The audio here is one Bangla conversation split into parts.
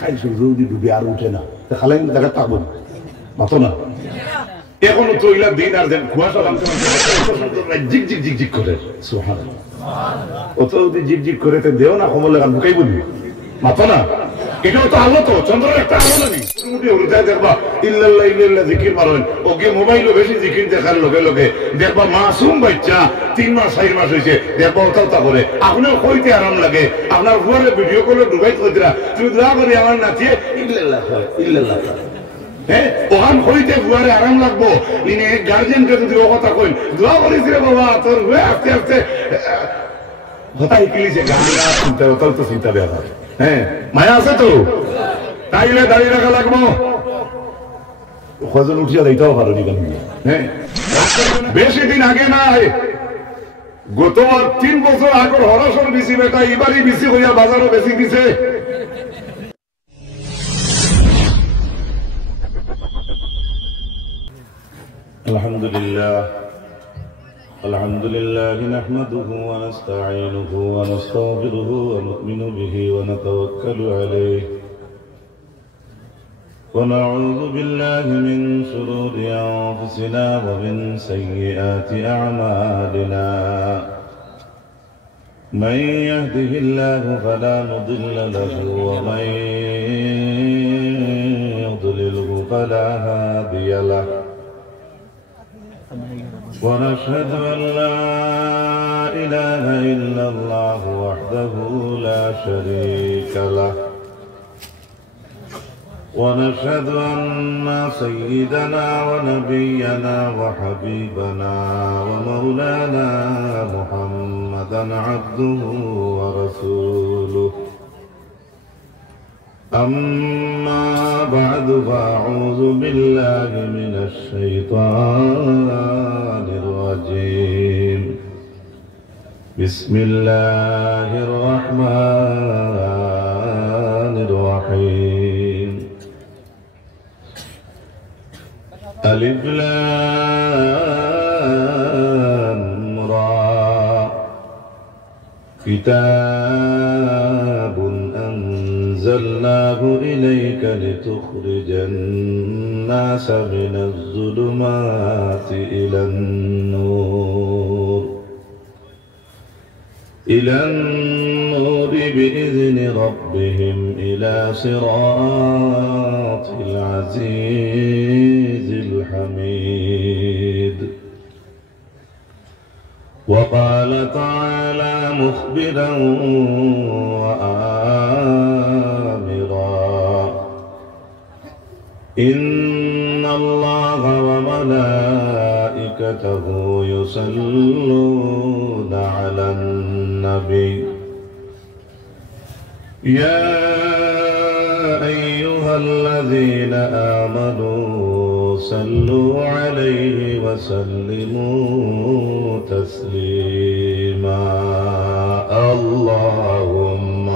খাই সূর্য ডুবে আর উঠে না খালাই জায়গা থাকবো মাতো না এখনো তো ইলা দিন আর দেন কুয়াশা জিক জিক জিক জিক করে সুবহানাল্লাহ অত যদি জিক জিক করে তে দেও না কমলে গান বুকাই বলি মাতো না এটাও তো আলো তো চন্দ্রের একটা আলো নাকি তুমি হৃদয় দেখবা ইল্লাল্লাহ ইল্লাল্লাহ জিকির মারেন ওকে মোবাইলও বেশি জিকির দেখার লগে লগে দেখবা মাসুম বাচ্চা 3 মাস 4 মাস হইছে দেখবা ওটা করে আপনার কইতে আরাম লাগে আপনার ঘরে ভিডিও কলে ডুবাই কইতরা তুমি দোয়া করে আমার নাতি ইল্লাল্লাহ ইল্লাল্লাহ হ্যাঁ ওখান হইতে বুয়ারে আরাম লাগবো ইনি গার্জেনকে যদি ও কথা কই দোয়া করিস রে বাবা তোর হয়ে আস্তে আস্তে হতাই কিলিছে গান গান চিন্তা ওটাও তো চিন্তা দেওয়া হ্যাঁ মায়া আছে তো তাইলে দাঁড়িয়ে রাখা লাগবো কজন উঠিয়া দিতেও পারো নি হ্যাঁ বেশি দিন আগে নাই গত 3 বছর আগর হরসর বেশি বেটা এবারই বেশি হইয়া বাজারও বেশি দিছে আলহামদুলিল্লাহ الحمد لله نحمده ونستعينه ونستغفره ونؤمن به ونتوكل عليه ونعوذ بالله من شرور أنفسنا ومن سيئات أعمالنا من يهده الله فلا مضل له ومن يضلله فلا هادي له ونشهد أن لا إله إلا الله وحده لا شريك له ونشهد أن سيدنا ونبينا وحبيبنا ومولانا محمدا عبده ورسوله أما بعد فأعوذ بالله من الشيطان الرجيم بسم الله الرحمن الرحيم ألف لام را كتاب أنزلناه إليك لتخرج الناس من الظلمات إلى النور بإذن ربهم إلى صراط العزيز الحميد وقال تعالى مخبرا وآمرا إن الله وملائكته يصلون على النبي يا أيها الذين آمنوا صلوا عليه وسلموا تسليما اللهم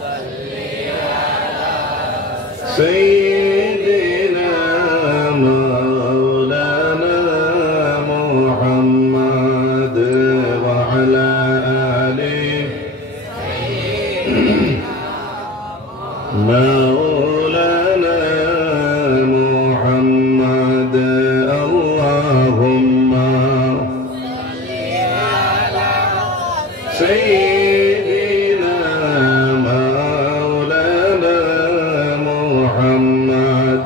صل على سيدنا مولانا محمد وعلى آله مولانا محمد اللهم صل على سيدنا مولانا محمد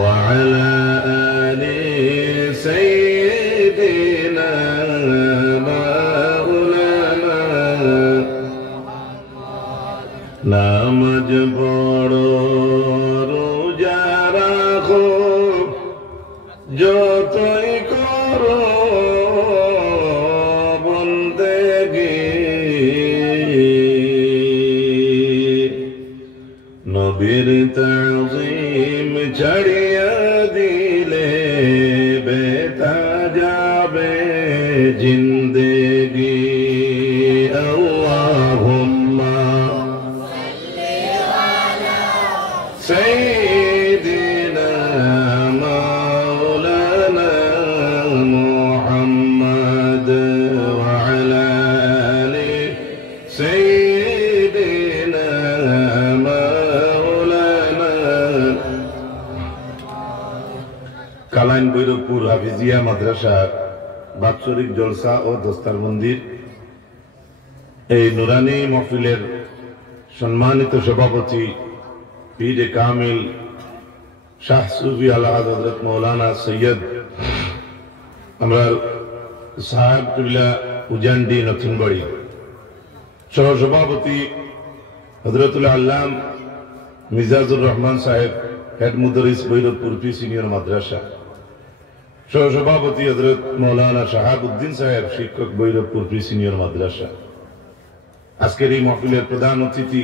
وعلى آل سيدنا مولانا নামাজ পড়ো রোজা রাখো যতই করো বন্দেগি নবীর তাজিম ছাড়িয়া দিলে বেতা যাবে জিন্দেগি سيدنا مولانا محمد وعلى آل سيدنا কারমাইন বৈরবপুর হাফিজিয়া মাদ্রাসা বাৎসরিক জলসা ও দস্তার মন্দির এই নুরানি মহফিলের সম্মানিত সভাপতি পীর কামিল শাহ সুফি আলা হযরত মাওলানা সৈয়দ আমরা সাহেব কিবলা উজান্ডি নতুনবাড়ি, সহসভাপতি হযরতুল আল্লাম মিজাজুর রহমান সাহেব হেড মুদরিস বৈরবপুর পি সিনিয়র মাদ্রাসা, সহসভাপতি হযরত মাওলানা শাহাবুদ্দিন সাহেব শিক্ষক বৈরবপুর পি সিনিয়র মাদ্রাসা। আজকের এই মহফিলের প্রধান অতিথি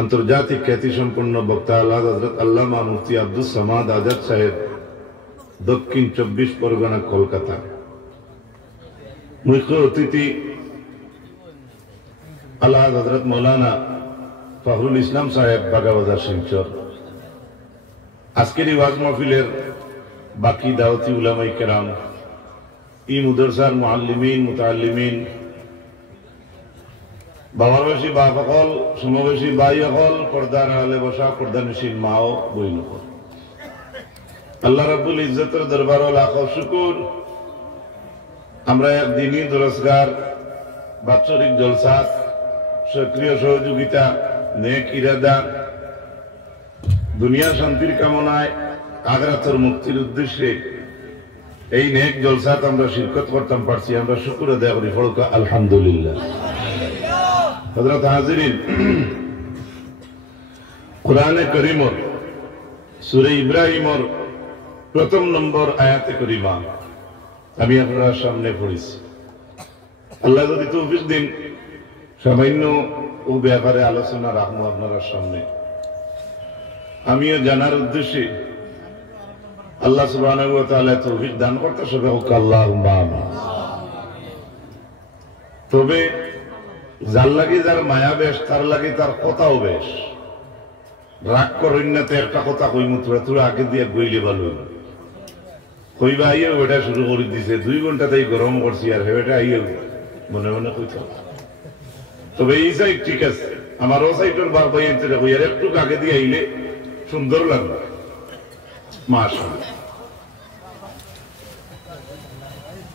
আন্তর্জাতিক খ্যাতিসম্পন্ন বক্তা আল্লাহ হযরত আল্লামা মুফতি আব্দুস সামাদ আজাদ সাহেব, দক্ষিণ 24 পরগনা, কলকাতা। মুখ্য অতিথি আল্লাহ হযরত মাওলানা ফখরুল ইসলাম সাহেব, বাগাবাজার, শিলচর। আজকের এই ওয়াজ মাহফিলের বাকি দাওয়াতি উলামায়ে কেরাম, ই মুদরসার মুআল্লিমিন, মুতাআল্লিমিন, বাবাবাসী বা সকল, সমবেশী ভাই সকল, পর্দার আলে বসা পর্দানশীল মা ও বইন, আল্লাহ রাব্বুল ইজ্জতের দরবারে লাখ শুকর। আমরা দিনী দরসগার বাৎসরিক জলসা, সক্রিয় সহযোগিতা, নেক ইরাদা, দুনিয়া শান্তির কামনায়, আখিরাতের মুক্তির উদ্দেশ্যে এই নেক জলসাত আমরা শিরকত করতাম পারছি। আমরা শুকর আদায় করি, ফড়কা আলহামদুলিল্লাহ। হযরত হাজিরিন, কুরআনে কারীমর সূরা ইব্রাহিমর প্রথম নম্বর আয়াতে কারীমা আমি আপনার সামনে পড়েছি। আল্লাহ যদি তৌফিক দিন সামান্য ও ব্যাপারে আলোচনা রাখবো আপনার সামনে। আমিও জানার উদ্দেশ্যে আল্লাহ সুবহানাহু ওয়া তাআলা তৌফিক দান করতে সবে হোক আল্লাহুম্মা আমিন। তবে যার লাগি যার মায়া বেশ, তার লাগি তার কথাও বেশ। রাগ করেন না, তো একটা কথা কইমু, তোরা আগে দিয়ে গইলে ভালো কইবা আইয়ে ওটা শুরু করে দিছে। 2 ঘন্টা তাই গরম করছি, আর হেটা আইয়ে মনে মনে কইত। তবে এই সাইড ঠিক আছে, আমার ও সাইডের বার ভাই এনতে কই, আর একটু আগে দিয়ে আইলে সুন্দর লাগবে। মাশাআল্লাহ,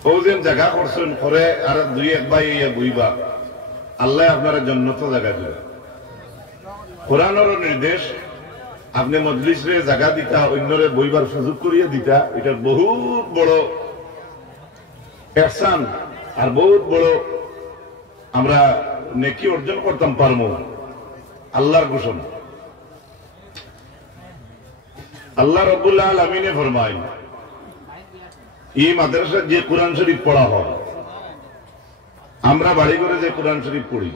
ও যেন জায়গা করছেন করে, আর 2-1 ভাই ইয়া বইবা, আল্লাহ আপনার জান্নাত জায়গা দিবে। কোরআনের নির্দেশ, আপনি মজলিসে জায়গা দিতা, অন্যরে বইবার সুযোগ করিয়া দিতা, এটা বহুত বড় ইহসান আর বহুত বড় আমরা নেকি অর্জন করতাম পারবো। আল্লাহর ঘোষণা, আল্লাহ রাব্বুল আলামিনে ফরমায়, এই মাদ্রাসা যে কোরআন শরীফ পড়া হয়, আমরা বাড়ি করে যে কোরআন শরীফ পড়ি,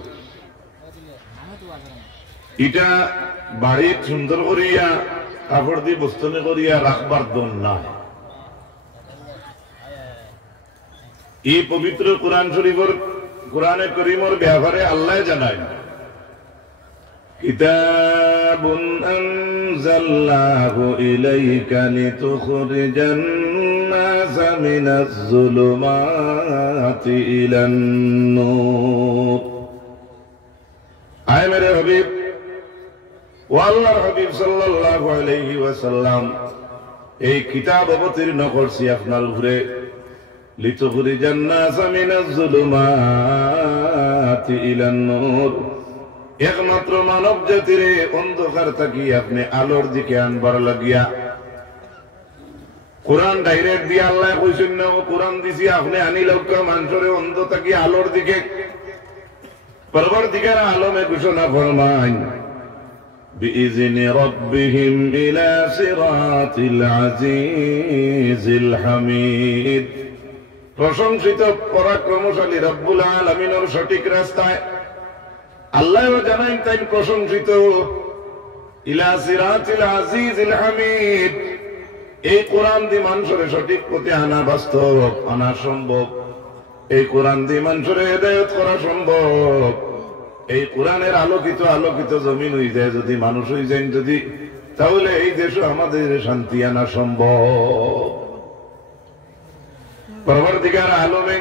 এটা বাড়ির সুন্দর করিয়া কাপড় দিয়ে বস্তনে করিয়া রাখবার দন না। এই পবিত্র কোরআন শরীফের, কোরআনে কারীমের ব্যাপারে আল্লাহ জানায়, কিতাবুন আনজালনাহু ইলাইকা লিতুখরিজান নাসা মিনাজ যুলুমাতি ইলান নূর। আয় মেরে হাবিব, ও আল্লাহর হাবিব সাল্লাল্লাহু আলাইহি ওয়াসাল্লাম, এই কিতাব অবতীর্ণ করছি আপনার উপরে, লিতুখরিজান নাসা মিনাজ যুলুমাতি ইলান নূর, একমাত্র মানব জাতির অন্ধকার থাকি আপনি আলোর দিকে আনবার লাগিয়া। কোরআন ডাইরেক্ট দিয়ে আল্লাহ কইছেন না, ও কোরআন দিছি আপনি আনি লোক মানুষের অন্ধ থাকি আলোর দিকে। পরবর্তীকার আলমে ঘোষণা ফরমায়, বিইজনি রাব্বিহিম ইলা সিরাতিল আজিজিল হামিদ। প্রশংসিত পরাক্রমশালী রব্বুল আলামিনের সঠিক রাস্তায় আল্লাহ জানাই তাই প্রশংসিত, ইলা সিরাতিল আজিজিল হামিদ। এই কোরআন দিয়ে মানুষের সঠিক পথে আনা বাস্তব, আনা সম্ভব। এই কোরআন দিয়ে মানুষের হেদায়েত করা সম্ভব। এই কোরআনের আলোকিত জমিন হয়ে যায় যদি, মানুষ হয়ে যায় যদি, তাহলে এই দেশে আমাদের শান্তি আনা সম্ভব। পরবর্তীকার আলমে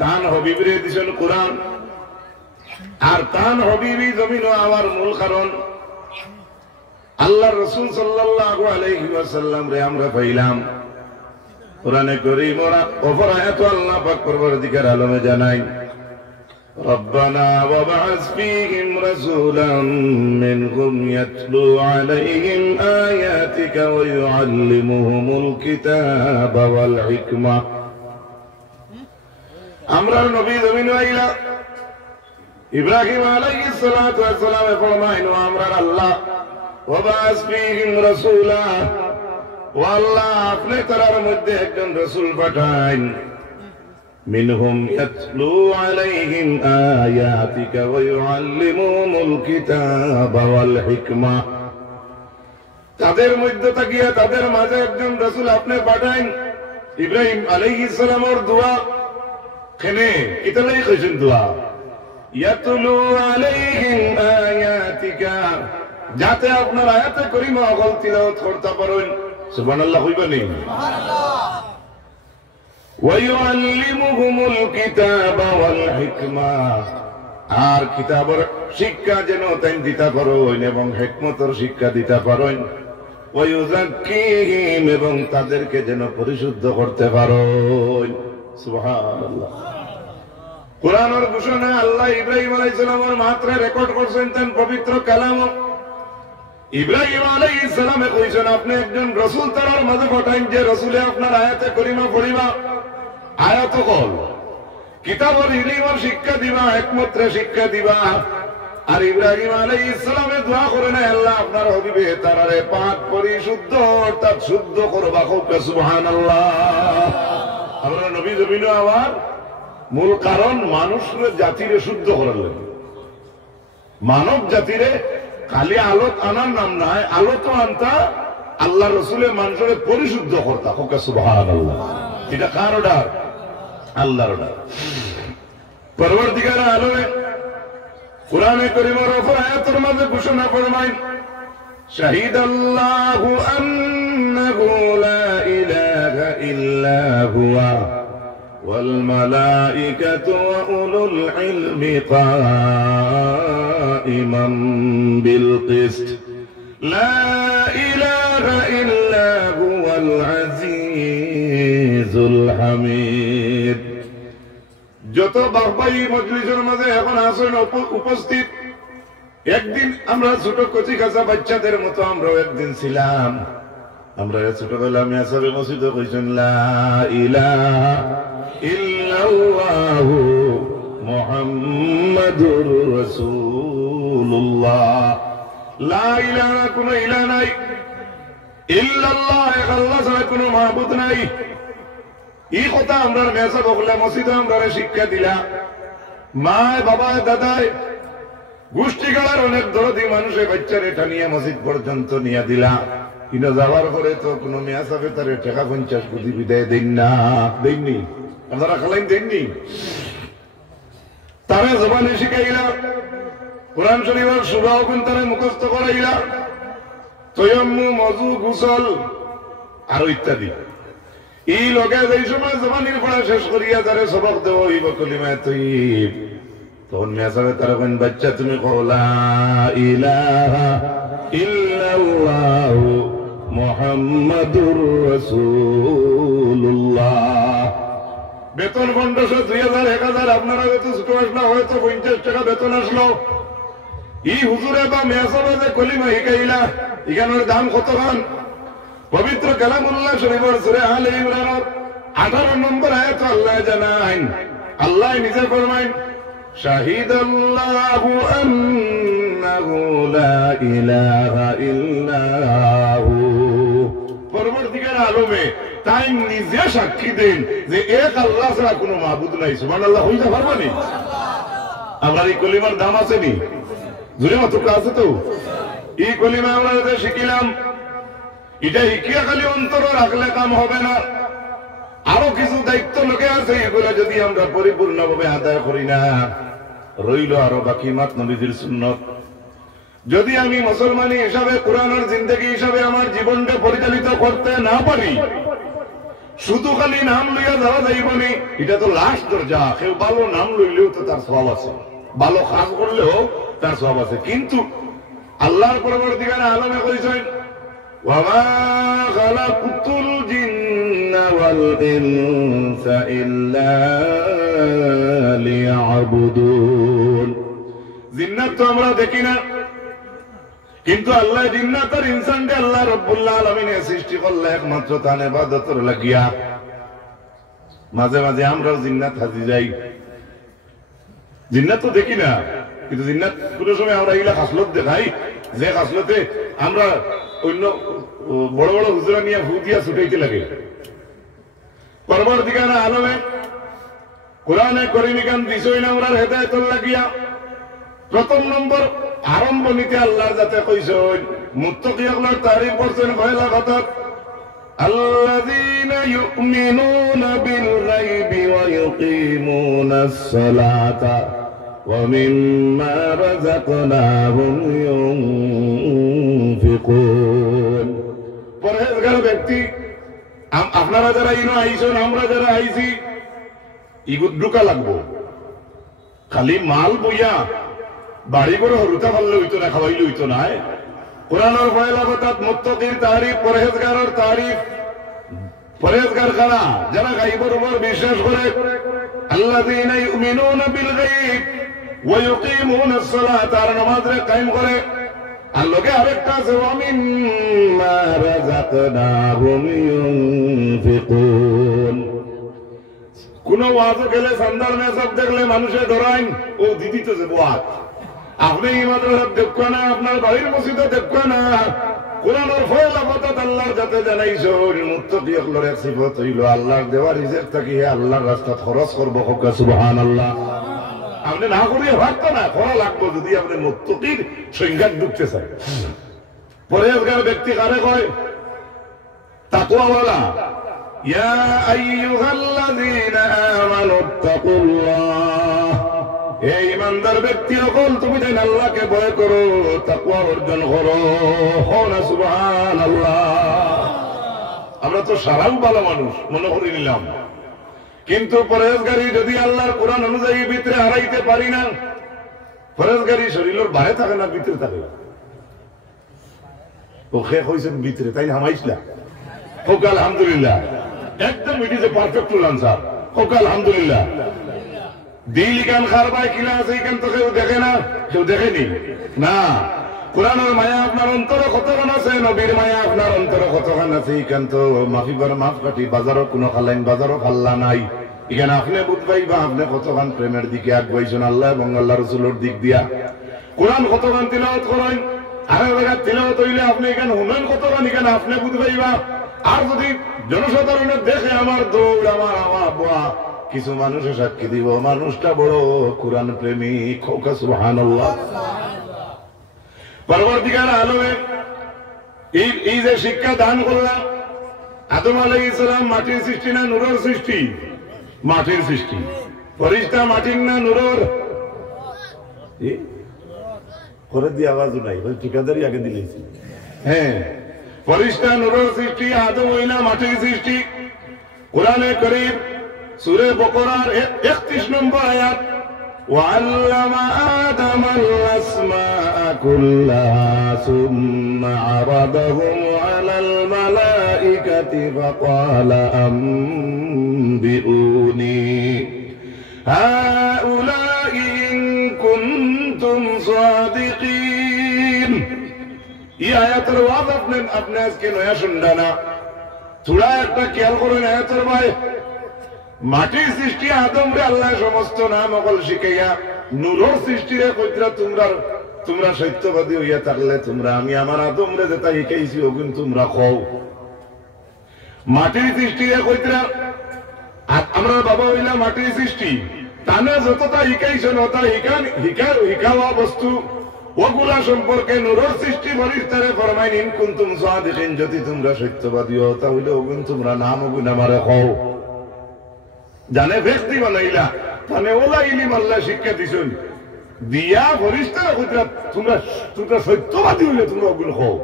তান হবিবরে দিছেন কোরআন, আর তান হবিবই জমিন আমার মূল কারণ। আল্লাহ রাসূল সাল্লাল্লাহু আলাইহি ওয়াসাল্লাম রে আমরা পাইলাম, কোরআনে কারীম ওপর আয়াত আল্লাহ পাক পরবর্তীকার আলমে জানাই ربنا وابعث فيهم رسولا منهم يتلو عليهم آياتك ويعلمهم الكتاب والحكمة আমরা নবী জমিন আইলা ইব্রাহিম আলাইহিস সালাতু ওয়াস সালাম ফরমাইন আমরা আল্লাহ ওয়াবাস ফীহিম রাসূলা ও আল্লাহ আপনি তার মধ্যে একজন রাসূল পাঠান মিনহুম ইয়াতলু আলাইহিম আয়াতিকা ওয়া ইউআল্লিমুহুমুল কিতাবা ওয়াল হিকমা তাদের মধ্যে তাকিয়া তাদের মাঝে একজন রাসূল আপনি পাঠান ইব্রাহিম আলাইহিস সালামের দোয়া কেনে কিতালাই কইছেন দোয়া ইয়াতলু আলাইহিম আয়াতিকা যাতে আপনার আয়াতে কারিমা আগল তিলাওয়াত করতে পারেন সুবহানাল্লাহ কইবেন সুবহানাল্লাহ ওয়া ইউআল্লিমুহুমুল কিতাবা ওয়াল হিকমা আর কিতাবের শিক্ষা যেন তাই দিতে পারেন এবং হিকমতের শিক্ষা দিতে পারেন ওয়া ইউযাক্কিহিম এবং তাদেরকে যেন পরিশুদ্ধ করতে পারেন সুবহানাল্লাহ কুরআনের ঘোষণা আল্লাহ ইব্রাহিম আলাইহিস সালামের মাত্রা রেকর্ড করেছেন তার পবিত্র কালাম ইব্রাহিম আলাইহিস সালামে কইছেন আপনি একজন রাসূল তার মাঝে পাঠাইন যে রাসূলে আপনার আয়াতে কারিমা পড়িবা আয়াত কল কিতাবের ইলমের শিক্ষা দিবা হিকমতের শিক্ষা দিবা আর ইব্রাহিম আলাইহিস সালামে দোয়া করেন আল্লাহ আপনার হাবিবে তারারে পাক পরিশুদ্ধ অর্থাৎ শুদ্ধ করবা কওয়া সুবহানাল্লাহ আমরা নবী জমিন আবার মূল কারণ মানুষের জাতিরে শুদ্ধ করার লাগে মানব জাতিরে খালি আলোত আনার নাম নয় আলোত আনতা আল্লাহ রসুলের মানুষের পরিশুদ্ধ করতা হোক সুবহানাল্লাহ এটা কার অর্ডার আল্লাহর অর্ডার পরবর্তীকার আলমে কুরআনে কারীমের উপর আয়াতের মধ্যে ঘোষণা ফরমায় শাহিদাল্লাহু আন্নাহু লা ইলাহা ইল্লা হুয়া والملائكة وأولو العلم قائما بالقسط لا إله إلا هو العزيز الحميد যত বারবাই মজলিসের মাঝে এখন আসেন উপস্থিত একদিন আমরা ছোট কচি কাঁচা বাচ্চাদের মতো আমরাও একদিন ছিলাম আমরা ছোটবেলা মেসাবে মসজিদে কইছেন লা ইলাহা ইল্লাল্লাহু মুহাম্মাদুর রাসূলুল্লাহ লা ইলাহা কোনো ইলাহ নাই ইল্লাল্লাহ এক আল্লাহ ছাড়া কোনো মাবুদ নাই এই কথা আমরা মেসাবে বলে মসজিদে আমরা শিক্ষা দিলা মা বাবা দাদাই গোষ্ঠীগার অনেক দরদি মানুষের বাচ্চারে টানিয়ে মসজিদ পর্যন্ত নিয়ে দিলা কিন্তু যাওয়ার পরে তো কোনো মেয়া সাহেব তারে টাকা 50 কোটি বিদায় দেন না দেননি আপনারা খালাইন দেননি তারা জবানে শিখাইলা কোরআন শরীফের সূরা ও তারা মুখস্থ করাইলা তায়াম্মুম ওযু গোসল আর ইত্যাদি এই লগে যেই সময় জবানের পড়া শেষ করিয়া তারে সবক দেওয়া হইব কলিমা তাইয়্যিব তখন মেয়া সাহেব তারা বলেন বাচ্চা তুমি কও লা ইলাহা ইল্লাল্লাহু মুহাম্মাদুর রাসূলুল্লাহ বেতন 1500 2000 1000 আপনারা যত ছোট আসলো হয়তো 50 টাকা বেতন আসলো এই হুজুরে বা মেয়াসাবে যে কলিমা শিখাইলা এখানের দাম কত খান পবিত্র কালামুল্লাহ শরীফের সূরা আলে ইমরান 18 নম্বর আয়াত আল্লাহ জানান আল্লাহ নিজে ফরমায় শাহিদাল্লাহু আন্নাহু লা ইলাহা ইল্লা হু পরবর্তীকার আলমে তাই নিজে সাক্ষী দেন যে এক আল্লাহ ছাড়া কোনো মাবুদ নাই সুবহানাল্লাহ হইতে পারবে না আমার এই কলিমার দাম আছে নি জুড়ে মতো আছে তো এই কলিমা আমরা শিখিলাম এটা শিখিয়া খালি অন্তর রাখলে কাম হবে না আরো কিছু দায়িত্ব লোকে আছে এগুলো যদি আমরা পরিপূর্ণভাবে আদায় করি না রইল আরো বাকি মাত নবীদের সুন্নত যদি আমি মুসলমানি হিসাবে কোরআনের জিন্দেগি হিসাবে আমার জীবনকে পরিচালিত করতে না পারি শুধু খালি নাম লইয়া যাওয়া যাইবনি এটা তো লাস্ট দরজা কেউ ভালো নাম লইলেও তো তার স্বভাব আছে ভালো কাজ করলেও তার স্বভাব আছে কিন্তু আল্লাহর পরবর্তীকার আলমে কইছেন ওয়া মা খালাকুতুল জিন্না ওয়াল والإنس إلا ليعبدون জিন্নাত তো আমরা দেখি না, কিন্তু আল্লাহ জিন্নাত আর ইনসানকে আল্লাহ রব্বুল আলামিনে সৃষ্টি করলে একমাত্র তার ইবাদতের লাগিয়া। মাঝে মাঝে আমরাও জিন্নাত হাজি যাই, জিন্নাত তো দেখি না, কিন্তু জিন্নাত কোনো সময় আমরা এগুলা খাসলত দেখাই, যে খাসলতে আমরা অন্য বড় বড় হুজুরা নিয়ে ভূ দিয়া ছুটাইতে লাগে। পরবর্তীকার আলমে কোরআনে কারীমে গান দিছই না আমরা হেদায়েতের লাগিয়া। প্রথম নম্বর আরম্ভণীতে আল্লাহ যাতে কইছেন মুত্তাকিয়ুল্লাহর তারিফ করছেন পয়লা কথা, আল্লাযীনা ইউমিনুনা বিল গায়বি ওয়া ইউকিমুনাস সালাতা ওয়া মিম্মা রাযাকনাহুম ইউনফিকুন। পরহেজগার ব্যক্তি, আপনারা যারা ইনো আইছেন, আমরা যারা আইছি, ইগুত ঢুকা লাগবো। খালি মাল বইয়া বাড়ি করে হরুতা পারলে হইতো না, খাওয়াইলে হইতো না। কোরআনের পয়লা কথাত মুত্তাকির তারিফ, পরহেজগারের তারিফ। পরহেজগার কারা? যারা গায়বের উপর বিশ্বাস করে। আল্লাযীনা ইউমিনুনা বিল গায়ব ওয়া ইউকিমুনাস সালাতা, আর নামাজে কায়েম করে। আর লোকে আরেকটা আছে ওয়া মিম্মা রাযাকনাহুম ইউনফিকুন। কোন ওয়াজে গেলে সান্দার মেসব দেখলে মানুষে ধরাইন, ও দিদি তো যে ওয়াজ, আপনি এই মাদ্রাসা দেখো না, আপনার বাড়ির মসজিদে দেখো না। কোরআনের পয়লা কথা আল্লাহর যাতে জানাইছেন মুত্তাকিয়ুল্লাহর এক সিফত হইল আল্লাহর দেওয়া রিজিক থেকে আল্লাহর রাস্তায় খরচ করব। হোক সুবহানাল্লাহ। আপনি না করিয়ে ভাবতো না, করা লাগবে যদি আপনি মুত্তাকির সংজ্ঞায় ঢুকতে চান। পরহেজগার ব্যক্তি কারে কয়? তাকওয়াওয়ালা। ইয়া আইয়ুহাল্লাযীনা আমানুত্তাকুল্লাহ, এই ইমানদার ব্যক্তি সকল তুমি যেন আল্লাহকে ভয় করো, তাকওয়া অর্জন করো। না সুবহানাল্লাহ। আমরা তো সারাও ভালো মানুষ মনে করে নিলাম, কিন্তু পরহেজগারি যদি আল্লাহর কোরআন অনুযায়ী ভিতরে হারাইতে পারি না, পরহেজগারি শরীরের বাইরে থাকে না, ভিতরে থাকে। ও শেখ হয়েছেন ভিতরে, তাই হামাইছিলা। হোক আলহামদুলিল্লাহ। একদম it is a perfect answer. হোক আলহামদুলিল্লাহ। দিল গান খারবাই কিনা আছে, এখান তো কেউ দেখে না, কেউ দেখেনি না। কোরআনের মায়া আপনার অন্তরে কতক্ষণ আছে, নবীর মায়া আপনার অন্তরে কতক্ষণ আছে, এখান তো মাফিবার মাফ কাটি বাজারও কোনো খালাইন, বাজারও খাল্লা নাই। এখানে আপনি বুঝবাই বা আপনি কতক্ষণ প্রেমের দিকে আগাইছেন আল্লাহ এবং আল্লাহ রসুলের দিক দিয়া। কোরআন কতক্ষণ তিলাওয়াত করেন, আর জায়গায় তিলাওয়াত হইলে আপনি এখানে হুমেন কতক্ষণ, এখানে আপনি বুঝবাই বা। আর যদি জনসাধারণের দেখে আমার দৌড়, আমার আমার বোয়া, কিছু মানুষের সাক্ষী দিব মানুষটা বড় কোরআন প্রেমিক। হোক সুবহানাল্লাহ। পরবর্তীকার আলমে এই যে শিক্ষা দান করলাম, আদম আলাইহিস সালাম মাটির সৃষ্টি না নূরের সৃষ্টি? মাটির সৃষ্টি। ফেরেশতা মাটির না নূরের? করে দিয়ে আওয়াজ নাই, ঠিকাদারি আগে দিলেছি। হ্যাঁ, ফেরেশতা নূরের সৃষ্টি, আদম হইলা মাটির সৃষ্টি। কোরআনে কারীম সূরা বাকারার 31 নম্বর আয়াত, وعلم آدم الأسماء كلها ثم عرضهم على الملائكة فقال أنبئوني هؤلاء إن كنتم صادقين। এই আয়াতের ওয়াজ আপনি আজকে নয়া শুনলেন না, থোড়া একটা খেয়াল করুন। আয়াতের ভাই মাটির সৃষ্টি আদম রে আল্লাহ সমস্ত নাম অকল শিখাইয়া নূরের সৃষ্টি রে কইরা তোমরা সত্যবাদী হইয়া থাকলে তোমরা আমি আমার আদম রে যেটা শিখাইছি ওগুন তোমরা খাও। মাটির সৃষ্টি রে কইরা আমরা বাবা হইলা মাটির সৃষ্টি, তানে যতটা শিখাইছেন ওটা শিখাওয়া বস্তু ওগুলা সম্পর্কে নূরের সৃষ্টি ফেরেশতারে ফরমাইন ইন কুনতুম সাদিকিন, যদি তোমরা সত্যবাদী হও তাহলে ওগুন তোমরা নাম ওগুন আমারে খাও। জানে ব্যক্তি বানাইলা তানে ওলা ইলিম আল্লাহ শিক্ষা দিছেন দিয়া ফেরেশতারা কইরা তোমরা সত্যবাদী হইলে তোমরা ওগুলো খাও।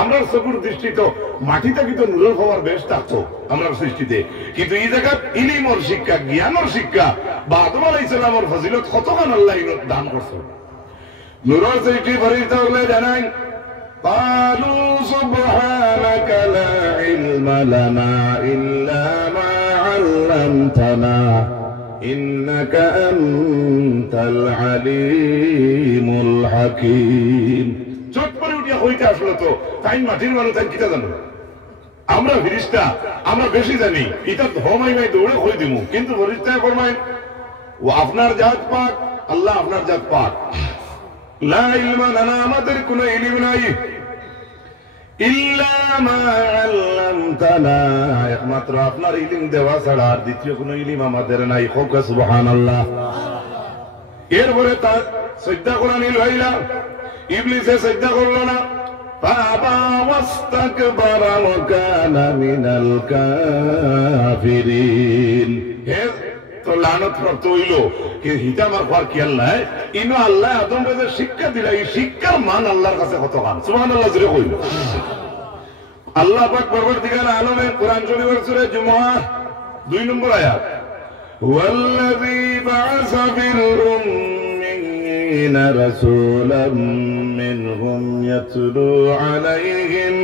আমরা চকুর দৃষ্টি তো মাটি থেকে তো নূরের হওয়ার বেশ থাকতো আমরা সৃষ্টিতে, কিন্তু এই জায়গা ইলিমর শিক্ষা, জ্ঞানের শিক্ষা বা আদম আলাইহিস সালামের ফজিলত কতখান আল্লাহ দান করছে। নূরের সৃষ্টি ফেরেশতা হলে জানাই قالوا سبحانك لا علم لنا إلا علمتنا إنك أنت العليم الحكيم চট করে উঠিয়া হইতে আসলো তো তাই মাটির মানুষ তাই কিটা জানো আমরা ফিরিস্তা আমরা বেশি জানি এটা ধমাই নাই দৌড়ে হই দিমু কিন্তু ফিরিস্তা ফরমায় ও আপনার জাত পাক আল্লাহ আপনার জাত পাক লা ইলমা লানা আমাদের কোনো ইলম নাই ইল্লা মা আল্লামতানা একমাত্র আপনার ইলম দেওয়া ছাড়া আর দ্বিতীয় কোনো ইলম আমাদের নাই হোক সুবহানাল্লাহ এরপরে তার সিজদা কোরআন ইলাইলা ইবলিসে সিজদা করলো না ফাবা ওয়াস্তাকবারা ওয়া কানা মিনাল কাফিরিন তো লানত প্রাপ্ত হইল কি হিতা আমার পর কি আল্লাহ ইনো আল্লাহ আদম রে শিক্ষা দিলা এই শিক্ষার মান আল্লাহর কাছে কত গান সুবহানাল্লাহ জোরে কইল আল্লাহ পাক পরবর্তীকাল আলমে কোরআন শরীফের সূরা জুমআহ 2 নম্বর আয়াত ওয়াল্লাযী বা'আসা ফিল উম্মিয়িনা রাসূলাম মিনহুম ইয়াতলু আলাইহিম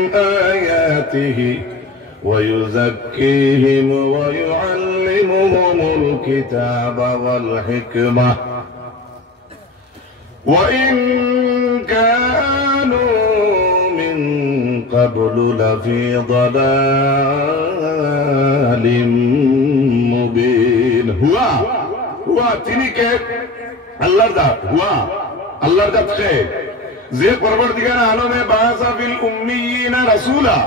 আয়াতিহি ويزكيهم ويعلمهم الكتاب والحكمة وإن كانوا من قبل لفي ضلال مبين هو تلك الله ذات هو الله ذات خير زي পরবর্তীকার আলমে বা'আসা ফিল উম্মিয়িনা রাসূলা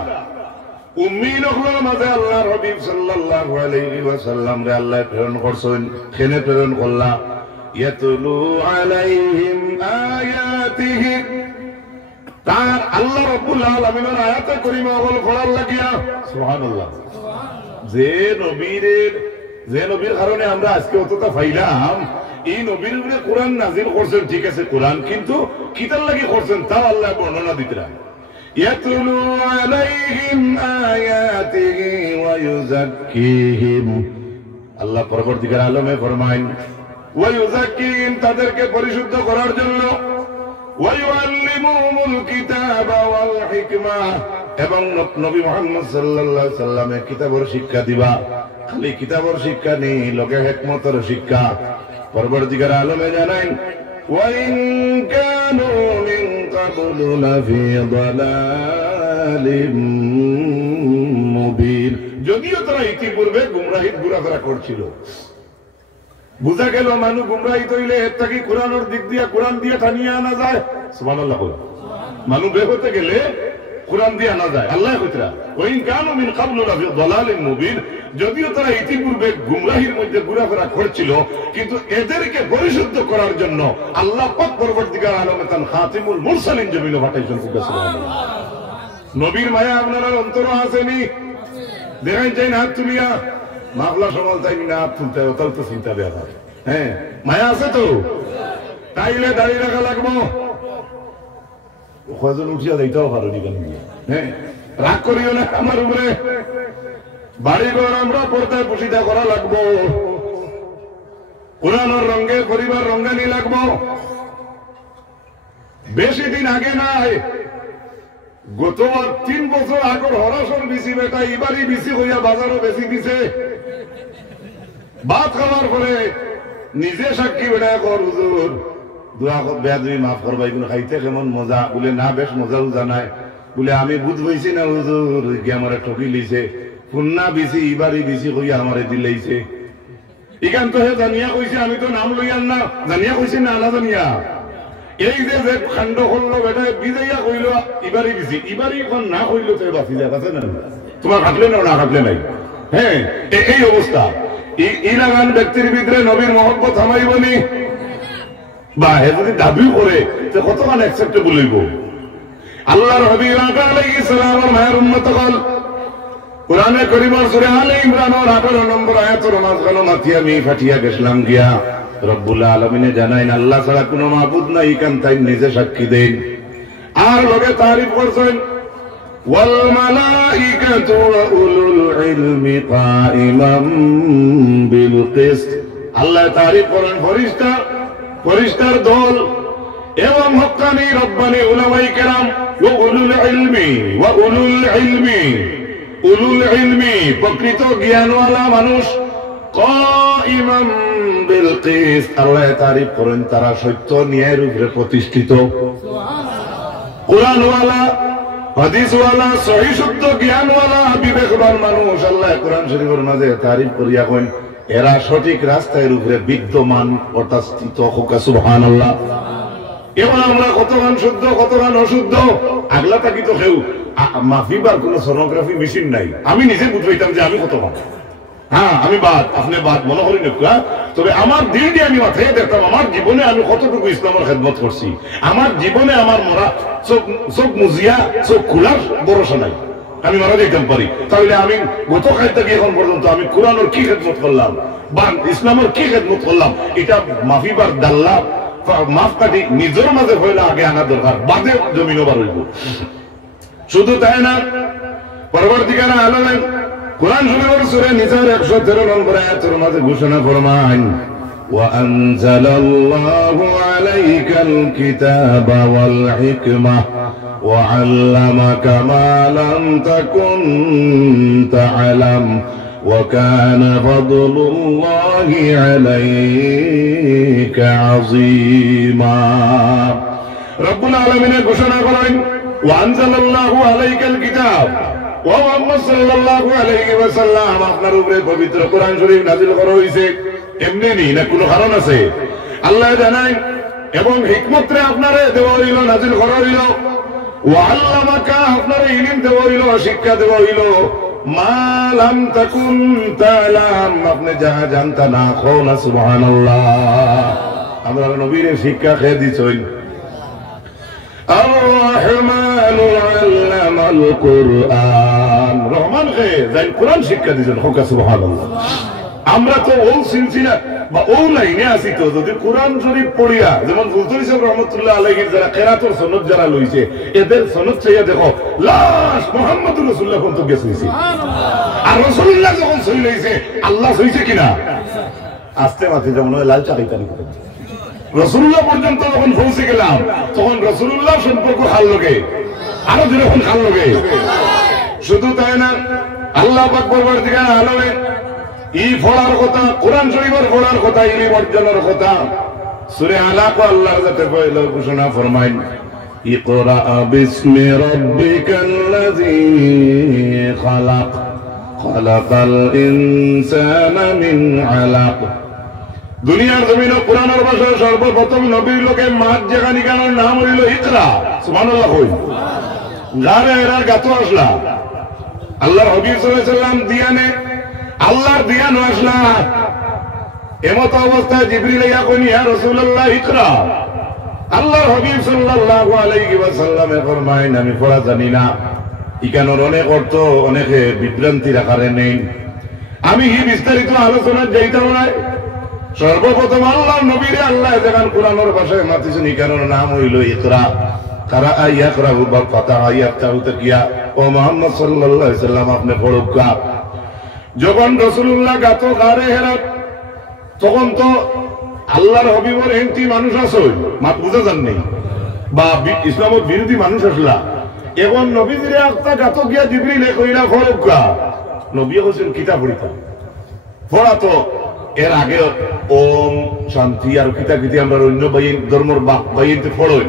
উম্মিন হলো মাঝে আল্লাহর হাবিব সাল্লাল্লাহু আলাইহি ওয়াসাল্লাম রে আল্লাহ প্রেরণ করছেন কেনে প্রেরণ করলা ইয়াতুলু আলাইহিম আয়াতিহি তার আল্লাহ রাব্বুল আলামিনের আয়াতে কারিমা হল পড়ার লাগিয়া সুবহানাল্লাহ যে নবীর কারণে আমরা আজকে অতটা পাইলাম এই নবীর উপরে কোরআন নাযিল করছেন ঠিক আছে কোরআন কিন্তু কিতার লাগি করছেন তা আল্লাহ বর্ণনা দিতেন يتلو عليهم آياته ويزكيهم আল্লাহ পরবর্তীকার আলমে ফরমায় ويزكيهم তাদেরকে পরিশুদ্ধ করার জন্য ويعلمهم الكتاب والحكمة এবং নবী মুহাম্মদ সাল্লাল্লাহু আলাইহি সাল্লামের কিতাবের শিক্ষা দিবা খালি কিতাবের শিক্ষা নেই লগে হিকমতের শিক্ষা পরবর্তীকার আলমে জানায় وإن كانوا من قبل لفي ضلال مبين যদিও তারা ইতিপূর্বে গুমরাহিত ঘোরাফেরা করছিল বুঝা গেল মানুষ গুমরাহিত হইলে এর থেকে কোরআনের দিক দিয়া কোরআন দিয়ে টানিয়ে আনা যায় সুবহানাল্লাহ মানুষ বের হতে গেলে কোরআন দিয়ে আনা যায় আল্লাহ কইতরা ওয়াইন কানু মিন ক্বাবলু লাফি দালালিন মুবিন যদিও তারা ইতিপূর্বে গুমরাহির মধ্যে ঘোরাফেরা করছিল কিন্তু এদেরকে পরিশুদ্ধ করার জন্য আল্লাহ পাক পরবর্তীকার আলমে তান খাতিমুল মুরসালিন জমিনে পাঠাইছেন সুবহানাল্লাহ নবীর মায়া আপনার অন্তরে আসেনি দেখেন চাই না হাত তুলিয়া মামলা সমাল চাই না হাত তুলতে হবে তাহলে তো চিন্তা দেওয়া হয় হ্যাঁ মায়া আছে তো তাইলে দাঁড়িয়ে রাখা লাগবো কয়জন উঠিয়া যাইতেও পারো নিবেন হ্যাঁ রাগ করিও না আমার উপরে বাড়ি ঘর আমরা পর্দায় পুষিদা করা লাগবো কোরআনের রঙে পরিবার রঙানি লাগবো বেশি দিন আগে নাই গত 3 বছর আগর হরাসর বিসি বেটা এবারই বিসি হইয়া বাজারও বেশি দিছে ভাত খাওয়ার পরে নিজে সাক্ষী বেটা কর হুজুর দোয়া বেয়াদবি মাফ করবাই কিন্তু খাইতে কেমন মজা বলে না বেশ মজা জানায় বলে আমি বুঝ হইছি না হুজুর গিয়ে আমার ঠকি লিছে পুন্না বিসি এবারই বিসি হইয়া আমারে দিলাইছে এখান তো হে জানিয়া কইছে আমি তো নাম লইয়ান না জানিয়া কইছি না আনা জানিয়া এই যে খান্ড করলো বেটা বিজাইয়া কইল এবারই বিসি এবারই এখন না কইলো তো বাঁচি যায় আছে না তোমার কাটলে না না কাটলে নাই হ্যাঁ এই অবস্থা এই লাগান ব্যক্তির ভিতরে নবীর মহব্বত হামাইবনি বা হে যদি দাবি করে তো কতক্ষণ অ্যাকসেপ্টেবল হইব আল্লাহর হাবিব আলাইহিস সালামের মায়ের উম্মতগণ কোরআনে কারীমের সূরা আলে ইমরানের 18 নম্বর আয়াতের মাঝখানে মাথিয়া আমি ফাটিয়া গেছলাম গিয়া রব্বুল আলামিনে জানাইন আল্লাহ ছাড়া কোনো মাবুদ নাই কান তাই নিজে সাক্ষী দেন আর লগে তারিফ করছেন ওয়াল মালাইকাতু ওয়া উলুল ইলমি কাইমান বিল কিসত আল্লাহ তারিফ করেন ফেরেশতার দল এবং হক্কানি রব্বানি উলামায়ে কেরাম ওয়া উলুল ইলমি প্রকৃত জ্ঞানওয়ালা মানুষ কাইমান বিল কিস, আল্লাহ তারিফ করেন তারা সত্য ন্যায়ের উপরে প্রতিষ্ঠিত। কোরআনওয়ালা, হাদিসওয়ালা, সহিহ শুদ্ধ জ্ঞানওয়ালা, বিবেকবান মানুষ আল্লাহ কোরআন শরীফের মাঝে তারিফ করিয়া কইন এরা সঠিক রাস্তার উপরে বিদ্যমান অর্থাৎ স্থিত। সুবহানাল্লাহ। এবার আমরা কতক্ষণ শুদ্ধ কতক্ষণ অশুদ্ধ আগলা থাকি তো কেউ মাফিবার কোন সোনোগ্রাফি মেশিন নাই। আমি নিজে বুঝবাইতাম যে আমি কতক্ষণ, হ্যাঁ আমি বাদ, আপনি বাদ মনে করি না, তবে আমার দিল দিয়ে আমি মাথায় দেখতাম আমার জীবনে আমি কতটুকু ইসলামের খেদমত করছি। আমার জীবনে আমার মরা চোখ মুজিয়া চোখ খোলার ভরসা নাই, আমি মারা দেখতাম পারি। তাহলে আমি গত খাই থেকে এখন পর্যন্ত আমি কোরআনের কি খেদমত করলাম বা ইসলামের কি খেদমত করলাম, এটা মাফিবার দাল্লা মাফ কাটি নিজের মাঝে হইলে আগে আনা দরকার, বাদে জমিনও বার হইব। শুধু তাই না, পরবর্তীকালে আলালেন কোরআন শরীফের সূরা নিসার 113 নম্বর আয়াতের মাঝে ঘোষণা ফরমান وأنزل الله عليك الكتاب والحكمة وعلمك ما لم تكن تعلم وكان فضل الله عليك عظيما। رب العالمين ঘোষণা করেন وأنزل الله عليك الكتاب, ও মুহাম্মদ সাল্লাল্লাহু আলাইহি ওয়াসাল্লাম আপনার উপরে পবিত্র কোরআন শরীফ নাযিল করা হয়েছে। এমনি নেই না, কোনো কারণ আছে। আল্লাহ জানায় এবং হিকমতরে আপনারে দেওয়া হইল, নাযিল করা হইল। ওয়া আল্লামাকা আপনারে ইলম দেওয়া হইল, শিক্ষা দেওয়া হইল। মা লাম তাকুন তা'লাম আপনি যাহা জানতা না কোন। সুবহানাল্লাহ। আমরা নবীর শিক্ষা খেয়ে দিছেন। আর-রহমানু আল্লামাল কুরআন, রহমান কে যাই কোরআন শিক্ষা দিছেন। সুবহানাল্লাহ। আমরা তো ও সিলসিলা বা ও লাইনে আছি তো, যদি কোরআন শরীফ পড়িয়া যেমন ফুলতুল সাহেব রহমতুল্লাহ আলাইহির যারা কেরাতের সনদ যারা লইছে এদের সনদ চাইয়া দেখো লাশ মুহাম্মদুর রাসূলুল্লাহ পর্যন্ত গেছে। আর রাসূলুল্লাহ যখন সই লইছে আল্লাহ সইছে কিনা আস্তে মাথে যেমন লাল চাকাইতানি করে রাসূলুল্লাহ পর্যন্ত যখন পৌঁছে গেলাম তখন রাসূলুল্লাহ সম্পর্ক খাল লগে আরো যখন খাল লগে। শুধু তাই না, আল্লাহ পাক পরবর্তীকালে আলামিন ই পড়ার কথা, কোরআন শরীফের পড়ার কথা, ইলম অর্জনের কথা সূরা আলাক আল্লাহ যাতে পয়লা ঘোষণা ফরমায় ইকরা বিসমি রাব্বিকাল্লাযী খালাক খালাকাল ইনসানা মিন আলাক। দুনিয়ার জমিনে কোরআনের ভাষায় সর্বপ্রথম নবীর লোকে মাঠ যেখানে গানের নাম হইল ইকরা। সুবহানাল্লাহ। কই গারে এরা গাত আসলা আল্লাহর হাবিব সাল্লাল্লাহু আলাইহি সাল্লাম দিয়ানে আল্লাহর দিয়ান আসলা এমত অবস্থায় জিবরিল ইয়া কইনি ইয়া রাসূলুল্লাহ ইকরা। আল্লাহর হাবিব সাল্লাল্লাহু আলাইহি ওয়াসাল্লাম ফরমায়েন আমি পড়া জানি না। ইকানোর অনেক অর্থ অনেকে বিভ্রান্তির আকারে নেই, আমি এই বিস্তারিত আলোচনা যাইতাম না। সর্বপ্রথম আল্লাহর নবীরে আল্লাহ যেখান কোরআনের ভাষায় মাতিছেন ইকানোর নাম হইল ইকরা। কারা ইয়াকরাহু বা ফাতা ইয়াফতাহু তাকিয়া ও মুহাম্মদ সাল্লাল্লাহু আলাইহি ওয়াসাল্লাম আপনি পড়ুকা। যখন রাসূলুল্লাহ গাতো গারে হেরাত তখন তো আল্লাহর হাবিবের এমতি মানুষ আছে মাত বুঝা যান নেই বা ইসলামের বিরোধী মানুষ আসলা। এখন নবীজিরে একটা গাতো গিয়া জিবরিল কইরা পড়ুকা। নবী হোসেন কিতাব পড়িতা পড়া তো এর আগে ওম শান্তি আর কিতাকিতি আমরা অন্য বাইন ধর্মের বাইনতে পড়ই।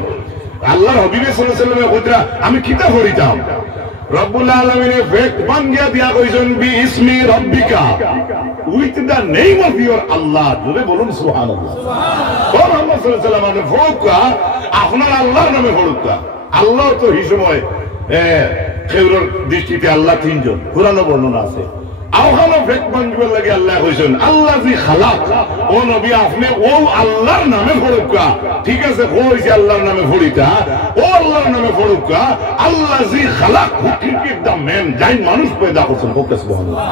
আল্লাহর হাবিব সাল্লাল্লাহু আলাইহি ওয়াসাল্লাম কইরা আমি কিতাব পড়িতাম। রব্বুল আলামিন ফেক বাঙ্গিয়া দিয়া কইছেন বিইসমি রাব্বিকা, with the name of your আল্লাহ। জোরে বলুন সুবহানাল্লাহ। সুবহানাল্লাহ। মুহাম্মদ সাল্লাল্লাহু আলাইহি ওয়াসাল্লাম ফোকা আপনার আল্লাহর নামে পড়ুকা। আল্লাহ তো এই সময় খেউরের দৃষ্টিতে আল্লাহ তিনজন, কোরআনে বর্ণনা আছে। আওখানো ফেক বাঙ্গিবার লাগে আল্লাহ কইছেন আল্লাযী খালাক। ও নবী আপনি ও আল্লাহর নামে পড়ুকা। ঠিক আছে, কইছে আল্লাহর নামে পড়িতা, ও আল্লাহর নামে পড়ুকা। আল্লাযী খালাক হুকিকির দা ম্যান, যাই মানুষ পয়দা করছেন। সুবহানাল্লাহ।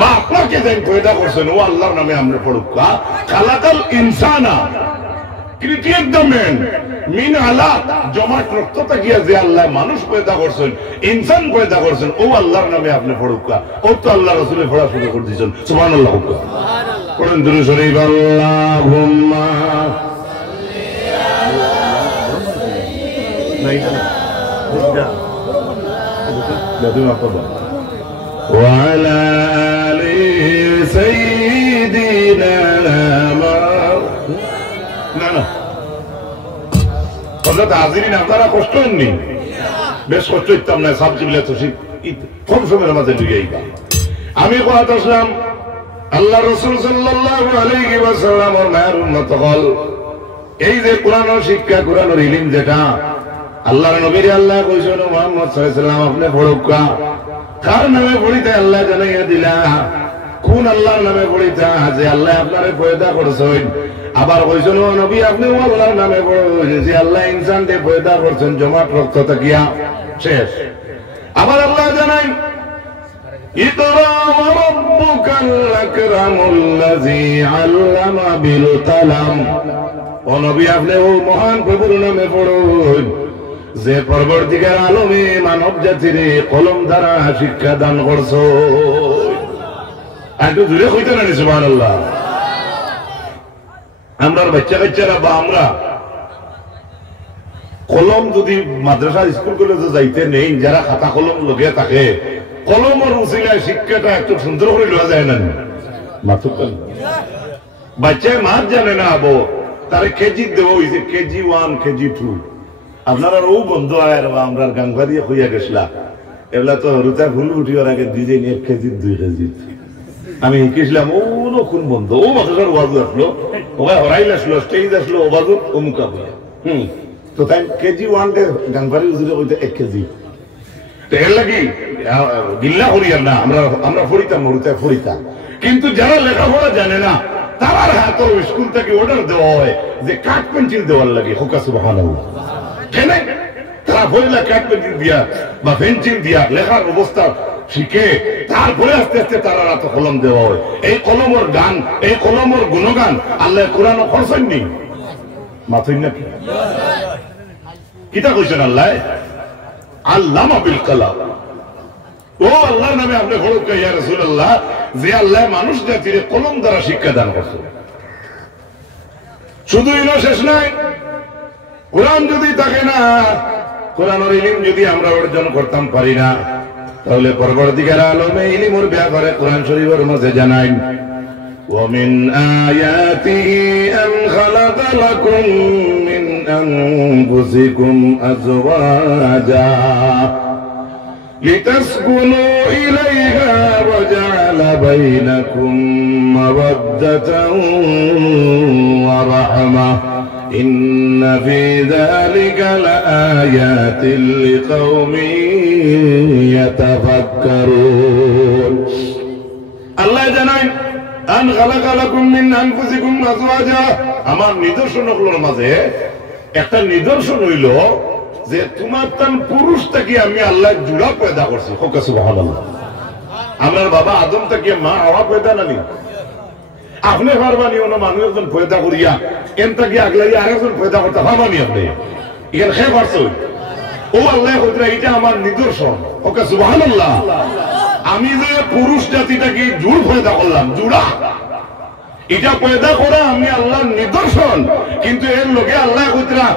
বা আপনাকে যাই পয়দা করছেন ও আল্লাহর নামে আমরা পড়ুকা। খালাকাল ইনসানা ক্রিয়েটেড দ্য ম্যান মিন আলাক, জমাট রক্ত তাকিয়া যে আল্লাহ মানুষ পয়দা করছেন, ইনসান পয়দা করছেন, ও আল্লাহর নামে আপনি পড়ুকা। ও তো আল্লাহ রাসূলে পড়া শুরু করে দিয়েছেন। সুবহানাল্লাহ। পড়েন দুরূদ শরীফ। আল্লাহুম্মা সাল্লি আলা ওয়া আলা لسيدنا না না হযরত হাজিরিন আপনারা কষ্ট হননি বেশ কষ্ট হইতাম না সাবজিবিলা তো কম সময়ের মাঝে ঢুকেইবা আমি কথা আসলাম আল্লাহ রাসূল সাল্লাল্লাহু আলাইহি ওয়াসাল্লামের মায়ের উম্মত হল এই যে কোরআনের শিক্ষা কোরআনের ইলম যেটা আল্লাহর নবীর আল্লাহ কইছেন মুহাম্মদ সাল্লাল্লাহু আলাইহি ওয়াসাল্লাম আপনি পড়ুকা কার নামে পড়িতে আল্লাহ জানাইয়া দিলা কোন আল্লাহর নামে পড়িতা যে আল্লাহ আপনারে পয়দা করছেন আবার কইছেন নবী আপনি আল্লাহর নামে পড়ুন যে আল্লাহ ইনসানকে পয়দা করছেন জমাট রক্ত তাকিয়া শেষ আবার আল্লাহ জানাই ইকরা রাব্বুকাল আকরামুল্লাযী আল্লামা বিল কালাম ও নবী আপনি ও মহান প্রভুর নামে পড়ুন যে পরবর্তীকার আলমে মানব জাতির কলম দ্বারা শিক্ষা দান করছো একটু দূরে হইতে না সুবহানাল্লাহ আমরা বাচ্চা কাচ্চারা বা আমরা কলম যদি মাদ্রাসা স্কুল কলেজে যাইতে নেই যারা খাতা কলম লগে থাকে কলমের উসিলায় শিক্ষাটা একটু সুন্দর করে লওয়া যায় না মাথুকাল বাচ্চায় মাছ জানে না আবো তারে কেজি দেবো হইছে কেজি 1 কেজি 2 আপনারা ও বন্ধ আয় আমরা গাঙ্গা দিয়ে হইয়া গেছিলা এগুলা তো রুতা ফুল উঠিবার আগে ডিজাইন 1 কেজি 2 কেজি আমি শিখেছিলাম ও কোন বন্ধ ও মাদ্রাসার ওয়াজ আসলো ওখানে হরাইল আসলো স্টেজ আসলো ওবাজু অমুকা বইয়া তো তাই কেজি 1 ডে গাঙ্গারি উজুরে হইতে 1 কেজি এর লাগি গিল্লা করিয়ার না আমরা ফরিতাম মরুতায় ফরিতাম কিন্তু যারা লেখাপড়া জানে না তার হাতে স্কুল থেকে অর্ডার দেওয়া হয় যে কাঠ পেন্সিল দেওয়ার লাগে হোকা সুবহানাল্লাহ কেন তারা বইলা কাঠ পেন্সিল দিয়া বা পেন্সিল দিয়া লেখার অবস্থা শিখে তারপরে আস্তে আস্তে তারা রাতে কলম দেওয়া হয় এই কলমের গান এই কলমের গুণগান আল্লাহ কোরআন খরচেন নি মাথুই নাকি কিতা কইছেন আল্লাহ আল্লামা বিল কালাম ও আল্লাহর নামে আপনি বলুন ইয়া রাসূলুল্লাহ যে আল্লাহ মানুষ জাতির কলম দ্বারা শিক্ষা দান করছে শুধু ইনো শেষ নাই কোরআন যদি থাকে না কোরআনের ইলম যদি আমরা অর্জন করতাম পারি না তাহলে পরবর্তীকার আলমে ইলমের ব্যাপারে কোরআন শরীফের মাঝে জানাই ومن آياته أن خلق لكم من أنفسكم أزواجا لتسكنوا إليها وجعل بينكم مودة ورحمة إن في ذلك لآيات لقوم يتفكرون الله জানায় আন খালাকা লাকুম মিন আনফুসিকুম আজওয়াজা আমার নিদর্শন হলোর মাঝে একটা নিদর্শন হইল যে তোমার তান পুরুষটাকে আমি আল্লাহ জুড়া পয়দা করছি হোকা সুবহানাল্লাহ আমার বাবা আদম থেকে মা হাওয়া পয়দা নানি আপনি পারবানি অন্য মানুষ একজন পয়দা করিয়া এনটাকে আগলাই আরেকজন পয়দা করতে পারবানি আপনি এখানে খেয়ে পারছো ও আল্লাহ কইরা এটা আমার নিদর্শন হোকা সুবহানাল্লাহ আমি যে পুরুষ জাতিটাকে জুড় পয়দা করলাম জুড়া এটা পয়দা করা আমি আল্লাহর নিদর্শন কিন্তু এর লোকে আল্লাহ কইরা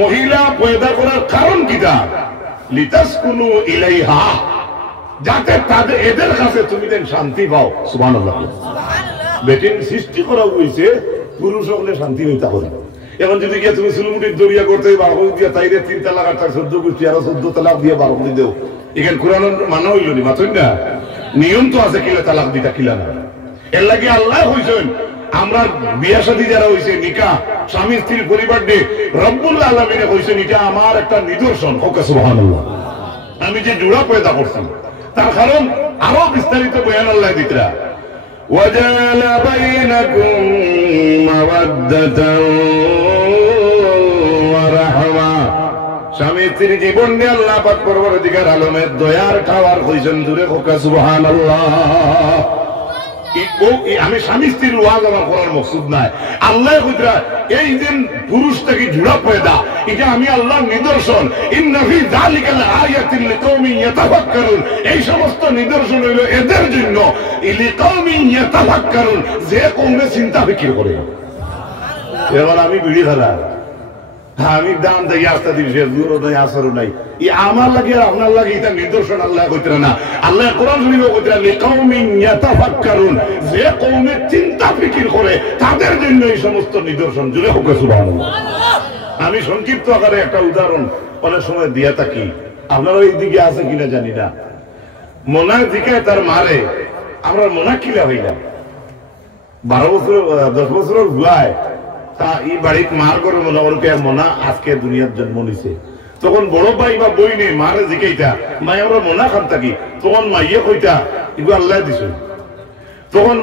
মহিলা পয়দা করার কারণ কিটা লিতাসকুনু ইলাইহা যাতে তাদের এদের কাছে তুমি দেন শান্তি পাও সুবহানাল্লাহ বেটিন সৃষ্টি করা হইছে পুরুষ হলে শান্তি হইতা করে এখন যদি গিয়ে তুমি সুলমুটির দরিয়া করতে বারো দিয়া তাইরে 3 তালাক আর 14 গোষ্ঠী আর 14 তালাক দিয়ে 12 দি দেও এখানে কোরআনের মানা হইল নি মাত্র না নিয়ম তো আছে কিলা তালাক দিতা কিলা না এর লাগে আল্লাহ হইছেন আমরা বিয়া শাদী যারা হইছে নিকাহ স্বামী স্ত্রীর পরিবার দিয়ে রব্বুল আলামিন কইছেন এটা আমার একটা নিদর্শন হোক সুবহানাল্লাহ আমি যে জোড়া পয়দা করছি তার কারণ আরো বিস্তারিত বয়ান আল্লাহ দিতরা وجعل بينكم مودة ورحمة স্বামী স্ত্রীর জীবন দিয়ে আল্লাহ পাক পরবর্তীকার আলমের দয়ার খাওয়ার কইছেন দূরে হোক সুবহানাল্লাহ আমি স্বামী স্ত্রীর ওয়াজ আমার করার মকসুদ নাই আল্লাহ কইরা এই দিন পুরুষটাকে জোড়া পয়দা এটা আমি আল্লাহর নিদর্শন ইন্না ফি যালিকা লাআয়াতিন লিকাওমিন ইয়াতাফাক্কারুন এই সমস্ত নিদর্শন হইল এদের জন্য লিকাওমিন ইয়াতাফাক্কারুন যে কওমে চিন্তা ফিকির করে এবার আমি বিড়ি খালা আমি দাম দেই আস্তা দিন সে জোরও নাই আসরও নাই এই আমার লাগে আর আপনার লাগে এটা নিদর্শন আল্লাহ কইতরা না আল্লাহ কোরআন শরীফে কইতরা লিকাউমিন ইয়াতাফাক্কারুন যে কওমে চিন্তা ফিকির করে তাদের জন্য এই সমস্ত নিদর্শন জুড়ে হোক সুবহানাল্লাহ। আমি সংক্ষিপ্ত আকারে একটা উদাহরণ অনেক সময় দিয়া থাকি, আপনারা এইদিকে আছে কিনা জানি না। মোনার দিকে তার মারে আমরা মোনা কিলা হইলাম 12 বছর 10 বছরের বুয়ায় তা এই বাড়ির মার করে মনে করকে মোনা আজকে দুনিয়ার জন্ম নিছে। তখন বড় ভাই বা বই নেই মারে জিকাইতা মাই আমরা মোনা খান থাকি, তখন মাইয়ে কইতা এগুলো আল্লাহ দিছ। তখন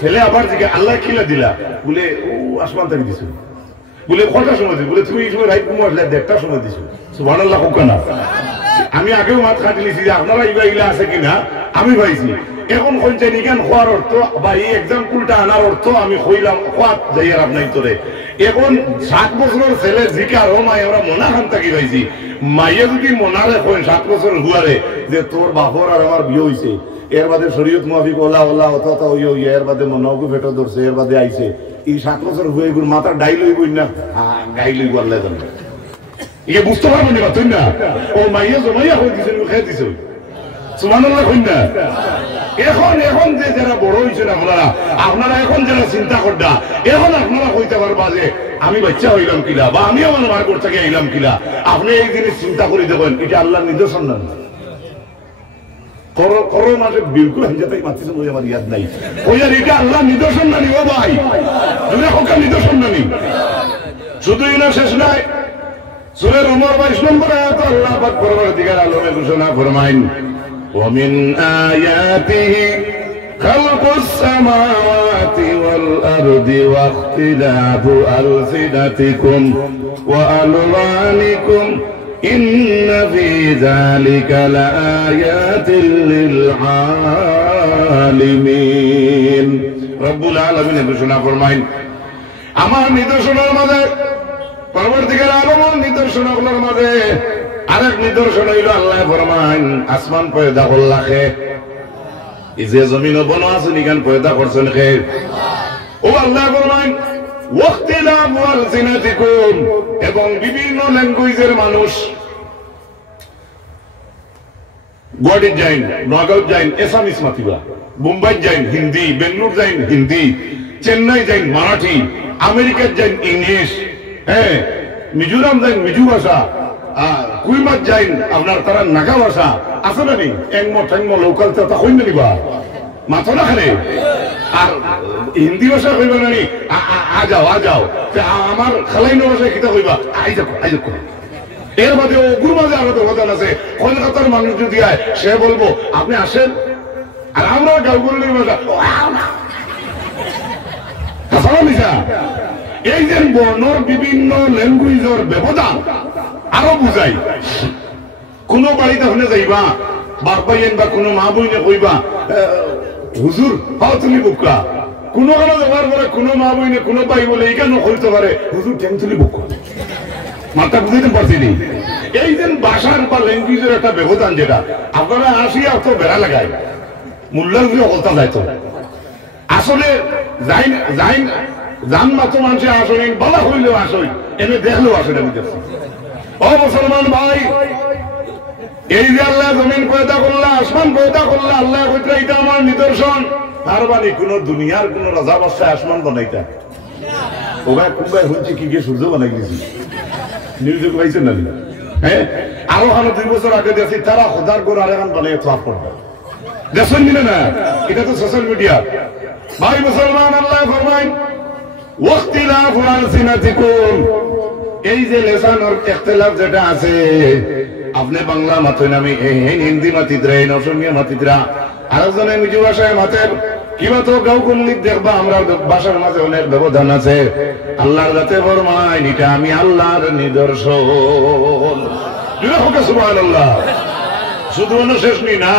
ছেলে আবার জিকে আল্লাহ কিলা দিলা বলে ও আসমান থেকে দিছ বলে কটার সময় দিস বলে তুমি এই সময় রাইট ঘুমো আসলে 1:30টার সময় দিছ। সুবহানাল্লাহ হোক না। আমি আগেও মাত খাটি লিছি যে আপনারা ইবা ইলা আছে কিনা আমি ভাইছি। এখন কইছেন ইগান খোয়ার অর্থ বা এই এক্সাম্পলটা আনার অর্থ আমি কইলাম খোয়াত যাইয়ার আপনাই তোরে। এখন 7 বছরের ছেলে জিকার ও মাই আমরা মোনা খান থাকি ভাইছি, মাইয়ে যদি মোনারে কইন 7 বছর হুয়ারে যে তোর বাপর আর আমার বিয়ে হইছে, এর বাদে শরীয়ত মুআফিক ওলা ওলা অথবা ওই ওই এর বাদে মনকে ফেটো ধরছে, এর বাদে আইছে এই 7 বছর হুয়ে গুর মাথা ডাইল হইবই না। হ্যাঁ ডাইল হইব আল্লাহ জানে। ইয়ে বুঝতে পারবেন না তুই না ও মাইয়া জমাইয়া হয়ে দিছে খেয়ে দিছ। সুবহানাল্লাহ কইন না। এখন যে যারা বড় হয়েছেন আপনারা এখন যারা চিন্তা করডা এখন আপনারা কইতে পারবা যে আমি বাচ্চা হইলাম কিলা বা আমি আমার মার ঘর থেকে আইলাম কিলা। আপনি এই জিনিস চিন্তা করে দেখেন এটা আল্লাহর নিদর্শন না। করো মাঝে বিলকুল হাজাতাই মাতিছে বলে আমার ইয়াদ নাই ওইয়ার এটা আল্লাহর নিদর্শন না নি ও ভাই দুনিয়া হোকার নিদর্শন না নি। শুধুই না শেষ নাই, সূরা উমর 22 নম্বর আয়াত আল্লাহ পাক পরবর্তীকার আলমে ঘোষণা ফরমাইন ومن آياته خلق السماوات والأرض واختلاف ألسنتكم وألوانكم إن في ذلك لآيات للعالمين رب العالمين ঘোষণা ফরমাইন আমার নিদর্শনের মাঝে পরবর্তীকার আলমের নিদর্শনগুলোর মাঝে আরেক নিদর্শন হইল আল্লাহ ফরমান আসমান পয়দা করলা খে এই যে জমিন বন আছে নিগান পয়দা করছেন খে ও আল্লাহ ফরমান ওয়াক্তিলাফু আলসিনাতিকুম এবং বিভিন্ন ল্যাঙ্গুয়েজের মানুষ গুয়াহাটি যাইন, নগাঁও যাইন এসামিস মাতিবা, মুম্বাই যাইন হিন্দি, বেঙ্গলোর যাইন হিন্দি, চেন্নাই যাইন মারাঠি, আমেরিকা যাইন ইংলিশ, হ্যাঁ মিজোরাম যাইন মিজু ভাষা, কুইমাত যাইন আপনার তারা নাগা ভাষা আছে না নি এংমো ঠেংমো লোকাল তা কইন নিবা মাথা না খানে আর হিন্দি ভাষা কইবা না নি আ যাও আমার খালাইনো ভাষা কিতা কইবা আই দেখো এর বাদে ওগুর মাঝে আরো ব্যবধান আছে। কলকাতার মানুষ যদি আয় সে বলবো আপনি আসেন, আর আমরা গাঁওগুলির ভাষা এই যে বর্ণর বিভিন্ন ল্যাঙ্গুয়েজের ব্যবধান আরো বুঝাই। কোন বাড়িতে হলে যাইবা বাপ ভাইয়েন বা কোনো মা বইনে কইবা হুজুর হাও তুলি বুকা, কোনো কারো ব্যবহার করে কোনো মা বইনে কোনো ভাই বলে এই কেন কইতে পারে হুজুর ঠ্যাং তুলি বুকা, মাথা বুঝাইতে পারছি নি। এই যে ভাষার বা ল্যাঙ্গুয়েজের একটা ব্যবধান যেটা আপনারা আসিয়া তো বেড়া লাগায় মূল্যার কথা যাইতো আসলে জান মাত্র মানুষের আসেন বলা হইলেও আসই এনে দেখলেও আসেন। আমি দেখছি ও মুসলমান ভাই, এই যে আল্লাহ জমিন পয়দা করলা আসমান পয়দা করলা আল্লাহ কইতে এটা আমার নিদর্শন। তার মানে কোন দুনিয়ার কোন রাজা বাদশাহ আসমান বানাইতা ও ভাই কুম্বাই হচ্ছে কি গিয়ে সূর্য বানাই গেছি নিউজে পাইছেন না? হ্যাঁ আরো 2 বছর আগে দেখছি তারা খোদার গোর আর এখন বানাই তো আপন দেখছেন কিনা না? এটা তো সোশ্যাল মিডিয়া। ভাই মুসলমান আল্লাহ ফরমায় ওয়াক্তিলাফু আলসিনাতিকুম, এই যে লেসানের ইখতিলাফ যেটা আছে আপনি বাংলা মাতেন আমি হিন্দি মাতিদ্রা অসমীয়া মাতিদ্রা আরেকজনে মিজু ভাষায় মাতেন কিবা তো গাঁও কুল্লিক দেখবা আমরা ভাষার মাঝে অনেক ব্যবধান আছে। আল্লাহর কাছে ফরমায় এটা আমি আল্লাহর নিদর্শন। সুবহানাল্লাহ। শুধু শেষ নি না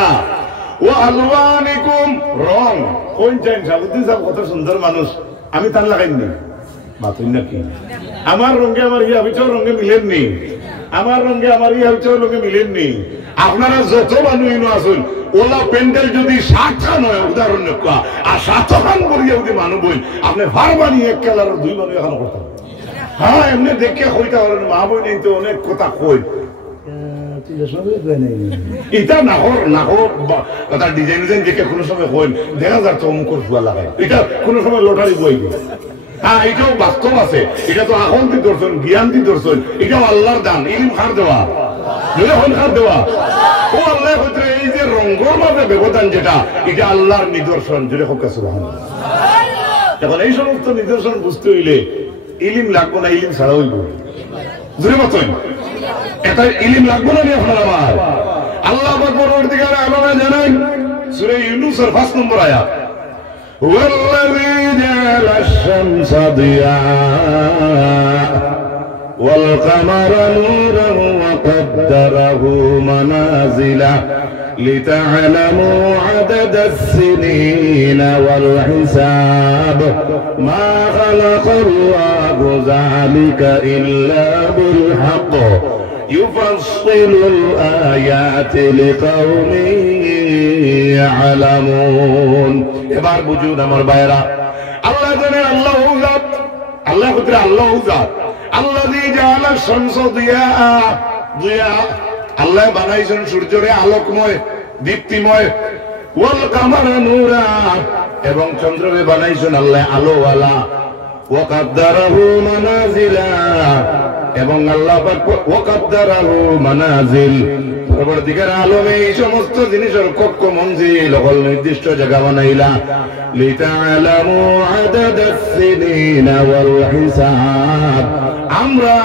ও আলওয়ানিকুম রং কোন চাইন সাবুদ্দিন সাহেব কত সুন্দর মানুষ আমি তার লাগাইনি মাতুন নাকি আমার রঙে আমার ইয়া ভিতর রঙে মিলেননি, আমার রঙে আমার ইয়া ভিতর রঙে মিলেননি। আপনারা যত মানুষ আসুন ওলা প্যান্ডেল যদি 7খান হয় উদাহরণ আর 7খান করিয়া যদি মানুষ বই আপনি ভার বানিয়ে 1 কালার 2 মানুষ এখন করতেন হ্যাঁ এমনি দেখে কইতে পারেন মা বই নেই তো অনেক কথা কই এটা নাহর নাহর কথা ডিজাইন ডিজাইন দেখে কোনো সময় কই দেখা যাচ্ছে অমুকর ফুয়া লাগায় এটা কোনো সময় লটারি বই দিই হ্যাঁ এটাও বাস্তব আছে এটা তো এখন দি দর্শন জ্ঞান দি দর্শন এটাও আল্লাহর দান ইলম খার দেওয়া খার দেওয়া ও আল্লাহ হইতে এই যে রঙ্গর মাঝে ব্যবধান যেটা এটা আল্লাহর নিদর্শন যেটা হোক সুবহানাল্লাহ। এখন এই সমস্ত নিদর্শন বুঝতে হইলে ইলিম লাগবো না ইলিম ছাড়া হইব জুড়ে মতন এটা ইলিম লাগবো না আপনার আমার আল্লাহ পরবর্তীকালে আলোচনা জানাই সূরা ইউনূসের 5 নম্বর আয়াত والذي جعل الشمس ضياء والقمر نورا وقدره منازل لتعلموا عدد السنين والحساب ما خلق الله ذلك إلا بالحق يفصل الآيات لقوم يعلمون এবার বুঝুন আমার ভাইরা আল্লাহ জানে আল্লাহ জাত আল্লাহ কতরা আল্লাহ জাত আল্লাযী জাআলা শামসা দিয়া আল্লাহ বানাইছেন সূর্যরে আলোকময় দীপ্তিময় ওয়াল কামারা নূরা এবং চন্দ্রকে বানাইছেন আল্লাহ আলোওয়ালা ওয়া কাদ্দারাহু মানাজিলা এবং আল্লাহ পাক ওয়া কাদ্দারাহু মানাজিল পরবর্তীকার আলমে এই সমস্ত জিনিসের কক্ষ মঞ্জিল হল নির্দিষ্ট জায়গা বানাইলা লিতাআলামু আদাদাস সিনিনা ওয়াল হিসাব আমরা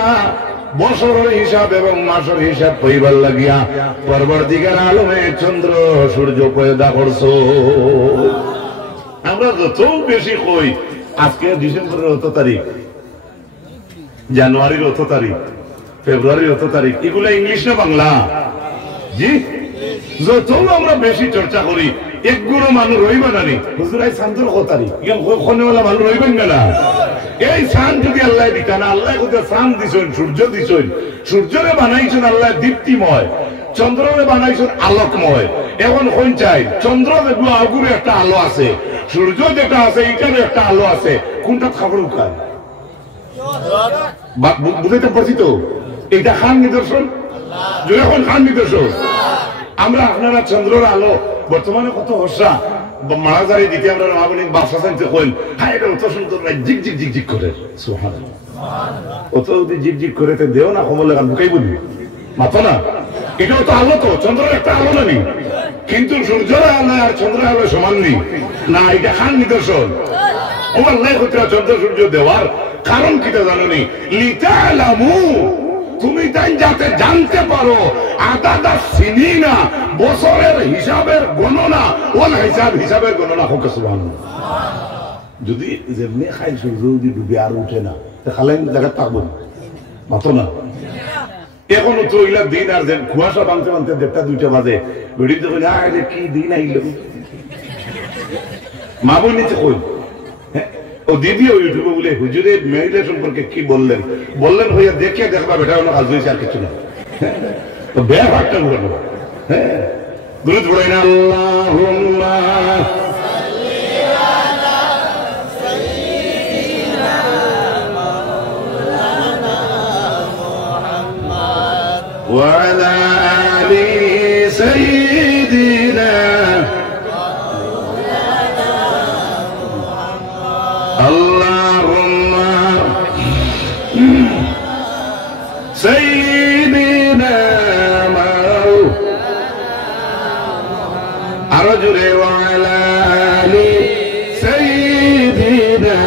বছরের হিসাব এবং মাসের হিসাব কইবার লাগিয়া পরবর্তীকার আলমে চন্দ্র সূর্য পয়দা করছো আমরা যত বেশি কই আজকে ডিসেম্বরের 8 তারিখ জানুয়ারির 8 তারিখ ফেব্রুয়ারির 8 তারিখ এগুলা ইংলিশ না বাংলা জি যত আমরা বেশি চর্চা করি একগুলো মানুষ রইবা না নি হুজুর আই শান্তর 8 তারিখ কোনওয়ালা মানুষ রইবেন না এই সান যদি আল্লাহ দিতা না আল্লাহ কত সান দিছেন সূর্য দিছেন সূর্যরে বানাইছেন আল্লাহ দীপ্তিময় চন্দ্ররে বানাইছেন আলোকময় এখন কোন চাই চন্দ্র দেখো আগুরে একটা আলো আছে সূর্য যেটা আছে এটার একটা আলো আছে কোনটা খবর উকায় বুঝাইতে পারছি তো এটা খান নিদর্শন যখন খান নিদর্শন আমরা আপনারা চন্দ্রের আলো বর্তমানে কত হর্ষা মারাজারি দিতে আমরা মাবনি বাসা চাইতে কইল হ্যাঁ এটা অত সুন্দর জিক জিক জিক জিক করে সুবহানাল্লাহ অত যদি জিক জিক করে তে দেও না কমল লাগান বুকাই বলি মাথা না এটাও তো আলো তো চন্দ্রের একটা আলো না নি কিন্তু সূর্যের আলো আর চন্দ্রের আলো সমান নেই না এটা খান নিদর্শন ও আল্লাহ কইরা চন্দ্র সূর্য দেওয়ার কারণ কিটা জানো নি লিতালামু তুমি তাই যাতে জানতে পারো আদাদা সিনিনা বছরের হিসাবের গণনা ওল হিসাবের গণনা হোক সুবহানাল্লাহ যদি যেমনি খাই সূর্য যদি ডুবে আর উঠে না তা খালেন জায়গা থাকবো মাতো না এখন তো ইলা দিন আর যেন কুয়াশা বানতে বানতে 1:30-2টা বাজে বেড়ি তো কইলা আরে কি দিন আইলো মা বই নিচে কই ও দিদি ও ইউটিউবে বলে হুজুরের মেয়েরা সম্পর্কে কি বললেন হইয়া দেখে দেখবা বেটা অন্য কাজ হয়েছে আর কিছু না তো বেয়া ভাগটা বলবো হ্যাঁ গুরুত পড়াই না আল্লাহুম্মা সাল্লি আলা সাইয়্যিদিনা মাওলানা মুহাম্মদ ওয়া আলা আলি সাইয়্যিদিনা سيدنا أرجل وعلى آل سيدنا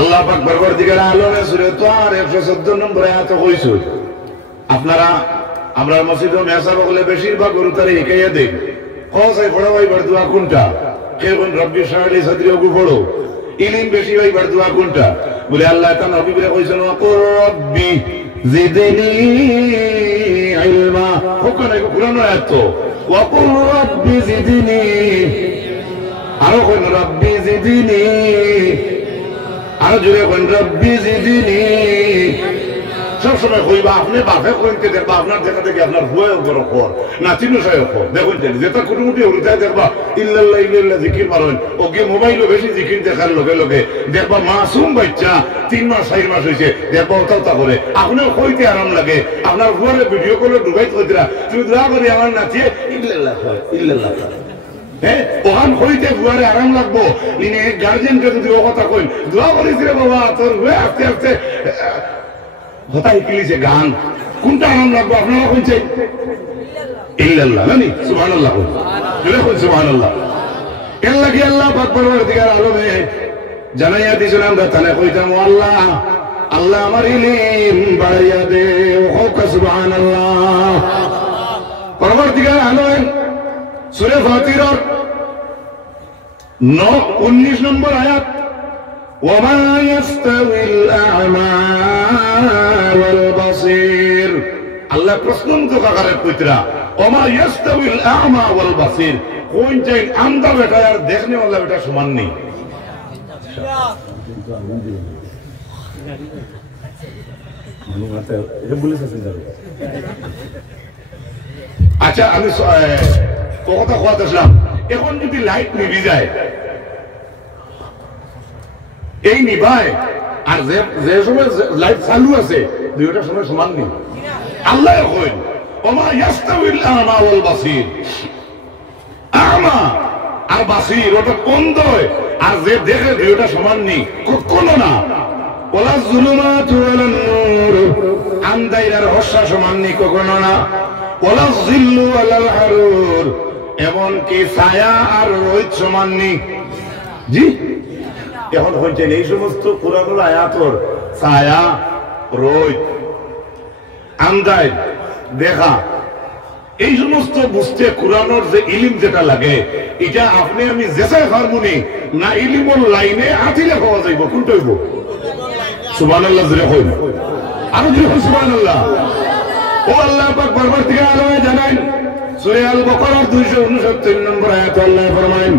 الله أكبر পরবর্তীকার আলমে সূরা তার 114 নম্বর আয়াতে কইছে আপনারা আমরা মসজিদে মেসাব বলে বেশিরভাগ গুরুতারে একাইয়া দেই কোসাই পড়াই বড়দুয়া কোনটা কেবল রব্বি শাহলি সদরি ওগু পড়ো ইলম বেশি ভাই বড়দুয়া কোনটা বলে আল্লাহ তাআলা নবী বলে কইছেন ওয়া রব্বি জিদনি ইলমা হুকমে কুরআন আয়াত তো ওয়া রব্বি জিদনি আর কোন রব্বি জিদনি আর জুড়ে কোন রব্বি জিদনি সবসময় কইবা আপনি বাপে কইতে দেখবা আপনার দেখা দেখি আপনার হুয়াও করো খর নাতিনো সাহেব খর দেখুন যেটা কুটুমুটি হলুদায় দেখবা ইল্লাল্লাহ ইল্লাল্লাহ জিকির মারেন ওকে মোবাইলও বেশি জিকির দেখার লগে লগে দেখবা মাসুম বাচ্চা 3 মাস 4 মাস হয়েছে দেখবা ওটা করে আপনিও কইতে আরাম লাগে আপনার হুয়ারে ভিডিও কলে ঢুকাই কইতরা তুমি দোয়া করি আমার নাতিয়ে ইল্লাল্লাহ ইল্লাল্লাহ হ্যাঁ ওখান হইতে বুয়ারে আরাম লাগবো ইনি গার্জেনকে যদি ও কথা কইন দোয়া করিস রে বাবা তোর হয়ে আস্তে আস্তে হতাই কিলিছে গান কোনটা আরাম লাগবো আপনারা কইছে ইল্লাল্লাহ জানি সুবহানাল্লাহ বলে সুবহানাল্লাহ এর লাগি আল্লাহ পাক পরওয়ারদিগার আলমে জানাইয়া দিয়েছিলাম আমরা তানে কইতাম আল্লাহ আল্লাহ আমার ইলম বাড়াইয়া দে ও সুবহানাল্লাহ পরওয়ারদিগার আলমে সূরা ফাতিরার 19 নম্বর আয়াত ওয়ামা ইয়াস্তাউিল আ'মা ওয়াল বাসীর আল্লাহ প্রশ্নমুক্ত আকারে কইতরা ওয়ামা ইয়াস্তাউিল আ'মা ওয়াল বাসীর কোন চাই আন্ধা বেটা আর দেখনে वाला বেটা সমান নেই আচ্ছা আমি কথা কথা আসলাম এখন যদি লাইট নিভি যায় এই নিভায় আর যে সময় লাইট চালু আছে দুইটা সময় সমান নেই আল্লাহ কইন ওমা ইয়াস্তাউিল আ'মা ওয়াল বাসীর আ'মা আর বাসীর ওটা অন্ধ আর যে দেখে দুইটা সমান নেই কখনো না ওয়ালা যুলুমাতু ওয়ালান নূর আন্ধাইরার হর্ষা সমান নেই কখনো না ওয়ালা যিল্লু ওয়ালাল হারুর এমন কি ছায়া আর রোদ সমান নেই জি এখন হচ্ছে এই সমস্ত কোরআনুল আয়াতর ছায়া রোদ আন্দাজ দেখা এই সমস্ত বুঝতে কোরআনের যে ইলম যেটা লাগে এটা আপনি আমি যেসাই হারমোনি না ইলমর লাইনে আতিলে পাওয়া যাইব কোনটা হইব সুবহানাল্লাহ জোরে কই আর জোরে কই সুবহানাল্লাহ ও আল্লাহ পাক বারবার থেকে আলোয় জানান সূরা আল বাকারার 269 নম্বর আয়াত আল্লাহ ফরমায়েন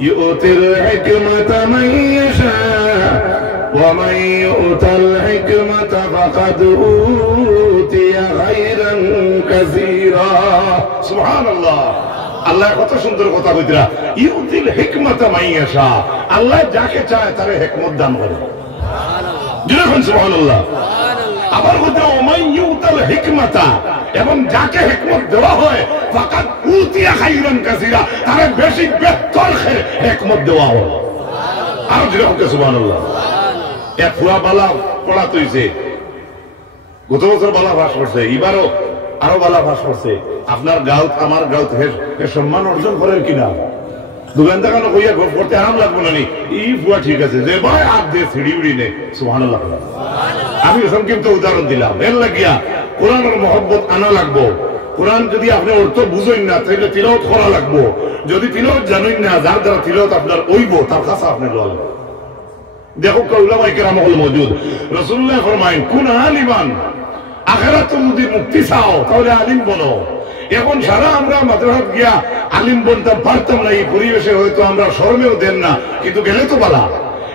ইউতিল হিকমাতা মান ইয়াশা ওয়া মান ইউতাল হিকমাতা ফাকাদ উতিয়া খায়রান কাসীরা সুবহানাল্লাহ আল্লাহ কত সুন্দর কথা কইতরা ইউতিল হিকমাতা মান ইয়াশা আল্লাহ যাকে চায় তারে হিকমত দান করে সুবহানাল্লাহ সুবহানাল্লাহ আবার বলতে ওমাই ইউতাল হিকমাতা এবং যাকে হিকমত দেওয়া হয় ফাকাদ উতিয়া খায়রান কাসীরা তারে বেশি বেহতর হিকমত দেওয়া হয় আর যেরকম সুবহানাল্লাহ এক ফুয়া বালা পড়া তৈছে গত বছর বালা ভাস করছে এবারও আরো বালা ভাস করছে আপনার গাঁত আমার গাঁত এর সম্মান অর্জন করেন কিনা দোকান দেখানো কইয়া গপ করতে আরাম লাগবে না এই ফুয়া ঠিক আছে যে ভাই হাত দিয়ে ছিড়ি উড়ি নে সুবহানাল্লাহ আমি সংক্ষিপ্ত উদাহরণ দিলাম এর লাগিয়া কোরআনের মহব্বত আনা লাগবো কোরআন যদি আপনি অর্থ বুঝেন না তাহলে তিলাওয়াত করা লাগবো যদি তিলাওয়াত জানেন না যার দ্বারা তিলাওয়াত আপনার হইব তার কাছে আপনি লওয়া লাগবে দেখো উলামায়ে কেরাম হল মওজুদ রাসূলুল্লাহ ফরমায়েন কুন আলিমান আখিরাতে যদি মুক্তি চাও তাহলে আলিম বনো এখন সারা আমরা মাদ্রাসাত গিয়া আলিম বনতাম পারতাম না এই পরিবেশে হয়তো আমরা শরমেও দেন না কিন্তু গেলে তো বালা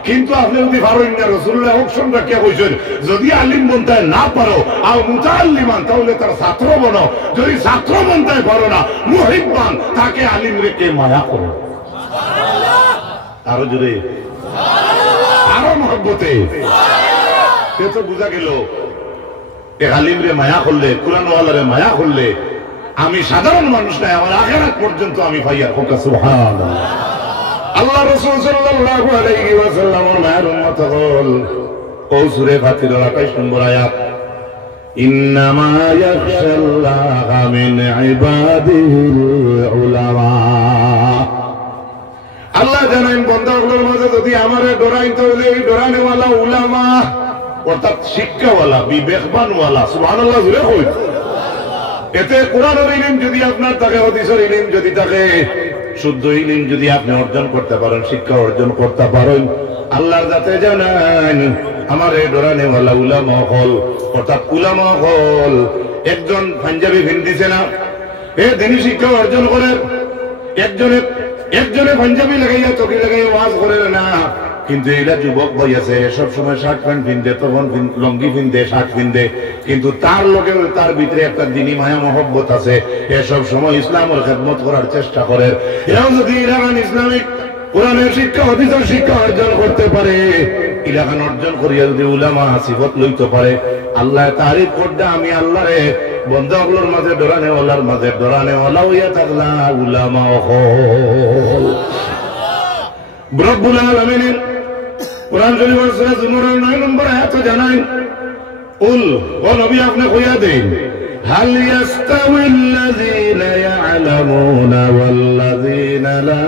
কিন্তু আপনি যদি পারেন না রাসূলুল্লাহ অপশন রাখিয়া কইছেন যদি আলিম বনতে না পারো আর মুতাআল্লিমান তাহলে তার ছাত্র বনো যদি ছাত্র বনতে পারো না মুহিব্বান তাকে আলিম রেখে মায়া করো সুবহানাল্লাহ আরো জোরে সুবহানাল্লাহ আরো মহব্বতে সুবহানাল্লাহ তো বুঝা গেল এক আলিম রে মায়া করলে কুরআন ওয়ালারে মায়া করলে আমি সাধারণ মানুষ নাই আমার আখিরাত পর্যন্ত আমি পাইয়া হোক সুবহানাল্লাহ আল্লাহ রাসূল সাল্লাল্লাহু আলাইহি ওয়াসাল্লামের মায়ের উম্মত হল ও সূরা ফাতিহার 28 নম্বর আয়াত ইন্নামা ইয়াখশাল্লাহা মিন ইবাদিহিল উলামা আল্লাহ জানেন বান্দাগুলোর মাঝে যদি আমারে ডরাইতে হইলে এই ডরানেওয়ালা উলামা অর্থাৎ শিক্ষাওয়ালা বিবেকবানওয়ালা সুবহানাল্লাহ জোরে কই এতে কোরআনের ইলম যদি আপনার থাকে হাদিসের ইলম যদি থাকে শুদ্ধ ইলম যদি আপনি অর্জন করতে পারেন শিক্ষা অর্জন করতে পারেন আল্লাহর যাতে জানেন আমার এই ডরানেওয়ালা উলামা হল অর্থাৎ উলামা হল একজন পাঞ্জাবি ভিন্দিছে না এ দিনী শিক্ষা অর্জন করে একজনে পাঞ্জাবি লাগাইয়া চকি লাগাইয়া ওয়াজ করে না কিন্তু এরা যুবক ভাই আছে সব সময় শার্ট প্যান্ট পিনতে, তখন লঙ্গি পিনতে, শার্ট পিনতে, কিন্তু তার লোকের তার ভিতরে একটা দিনী মায়া মহব্বত আছে। এসব সময় ইসলামের খেদমত করার চেষ্টা করে। এরাও যদি ইসলামিক কোরআনের শিক্ষা, হাদিসের শিক্ষা অর্জন করতে পারে, ইলাকান অর্জন করিয়া যদি উলামা সিফত লইতে পারে, আল্লাহ তারিফ করতে আমি আল্লাহরে বন্দাগুলোর মাঝে ডরানে ওলার মাঝে ডরানে ওলা হইয়া থাকলা উলামা হল। রব্বুল আলামিন কোরআন শরীফের সূরা জুমরের 9 নম্বর আয়াতে জানাই, কুল ও নবী আপনি কইয়া দেন, হাল ইয়াস্তাউিল্লাযীনা ইয়া'লামুনা ওয়াল্লাযীনা লা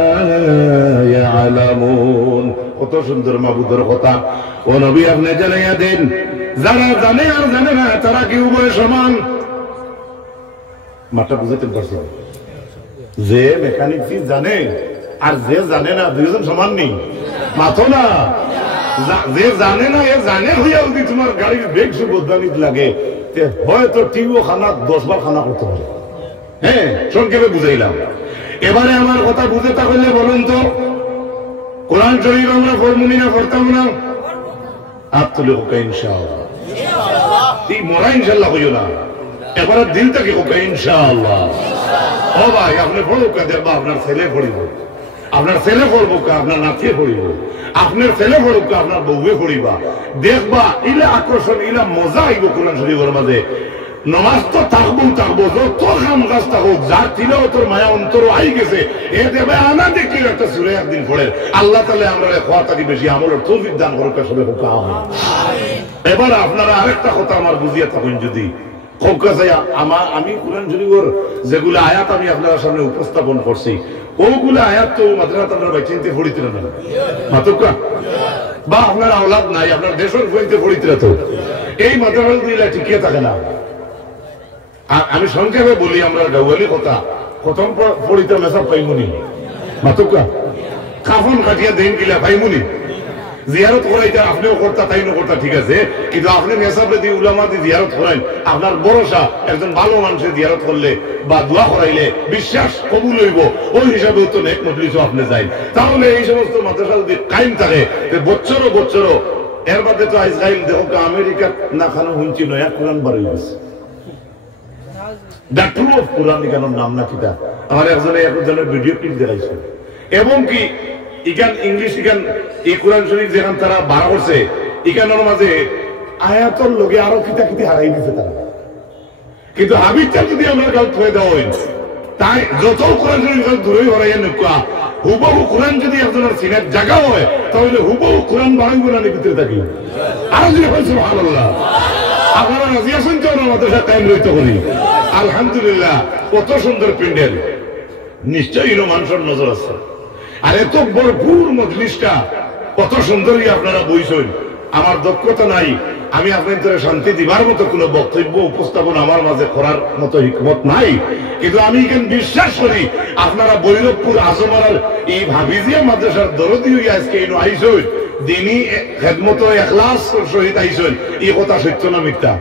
ইয়া'লামুন। কত সুন্দর মাবুদের কথা। ও নবী আপনি জানাইয়া দেন, যারা জানে আর জানে না তারা কি উভয় সমান? মাথা বুঝাতে পারছো? যে মেকানিক জানে আর যে জানে না দুইজন সমান নেই। মাথো না, যে জানে না এ জানে হইয়া যদি তোমার গাড়ির ব্রেক সু বদলানিত লাগে, হয়তো টিও খানা 10 বার খানা করতে পারে। হ্যাঁ, সংক্ষেপে বুঝাইলাম। এবারে আমার কথা বুঝে থাকলে বলুন তো, কোরআন শরীফ আমরা পড়মুনি না পড়তাম না? হাত তুলে হোক ইনশাআল্লাহ। এই মরা ইনশাআল্লাহ হইও না, এবারে দিল থেকে হোক ইনশাআল্লাহ। ও ভাই, আপনি পড়ুক, দেখবা আপনার ছেলে পড়িব, আপনার ছেলে পড়বো, আপনার নাতিয়ে পড়িব, আপনার ছেলে পড়ুক, আপনার বউয়ে পড়িবা, দেখবা ইলা আকর্ষণ, ইলা মজা আইব কোরআন শরীফের মাঝে। নমাজ তো থাকবো, যত কাম কাজ থাকুক, যার তিলেও তোর মায়া অন্তর আই গেছে, এ দেবে আনা দেখি একটা সুরে একদিন পড়ে। আল্লাহ তাআলা আমরা খোয়া থাকি বেশি আমলের তৌফিক দান করুক সবে হোক। এবার আপনারা আরেকটা কথা আমার বুঝিয়ে থাকুন, যদি আমি কোরআন শরীফের যেগুলো আয়াত আমি আপনার সামনে উপস্থাপন করছি, ওগুলো আয়াত তো মাদ্রাসাত আমরা চিনতে পড়িতে না মাতুকা, বা আপনার আওলাদ নাই, আপনার দেশের বইতে পড়িতে তো এই মাদ্রাসা দিলে টিকিয়ে থাকে না। আমি সংক্ষেপে বলি, আমরা গাওয়ালি কথা, প্রথম পড়িতে মেসাব পাইমুনি মাতুকা, কাফন কাটিয়া দেন গিলা পাইমুনি, জিয়ারত করাইতে আপনিও করতা তাইও করতা, ঠিক আছে, কিন্তু আপনি মেসাবে দিয়ে উলামা দিয়ে জিয়ারত করাইন, আপনার ভরসা একজন ভালো মানুষের জিয়ারত করলে বা দোয়া করাইলে বিশ্বাস কবুল হইব, ওই হিসাবে তো নেক মজলিসও আপনি যাই। তাহলে এই সমস্ত মাদ্রাসা যদি কায়েম থাকে বছরও এর বাদে তো ইসরায়েল দেখো আমেরিকা না খানো হুঁচি নয়া কোরআন বার হয়ে গেছে। ডাক্তার অফ কোরআন কেন নাম না কিতা আমার একজনের ভিডিও ক্লিপ দেখাইছে, এবং কি ইখান ইংলিশ ইখান এই কোরআন শরীফ যেখান তারা বার করছে, ইখানের মাঝে আয়াতর লগে আরো কিতা কিতা হারাই দিছে তারা। কিন্তু হাবিবটা যদি আমরা কাল থয়ে দেওয়া হয়, তাই যত কোরআন শরীফ দূরেই হরাইয়া নৌকা, হুবহু কোরআন যদি একজনের সিনের জায়গা হয়, তাহলে হুবহু কোরআন বাড়াইব না ভিতরে থাকি। আরো যদি হয় সুবহানাল্লাহ। আপনারা রাজি আছেন তো? আমাদের সাথে কায়েম রইতে করি আলহামদুলিল্লাহ। কত সুন্দর প্যান্ডেল, নিশ্চয়ই মানুষের নজর আছে। আর এত ভরপুর মজলিসটা কত সুন্দরই আপনারা বইছেন। আমার দক্ষতা নাই, আমি আপনাদের শান্তি দিবার মতো কোনো বক্তব্য উপস্থাপন আমার মাঝে করার মতো হিকমত নাই, কিন্তু আমি এখানে বিশ্বাস করি আপনারা বৈরবপুর আজমার এই ভাবিজিয়া মাদ্রাসার দরদি হইয়া আজকে এই আইসন, দিনই খেদমত এখলাস সহিত আইসন, এই কথা সত্য না মিথ্যা?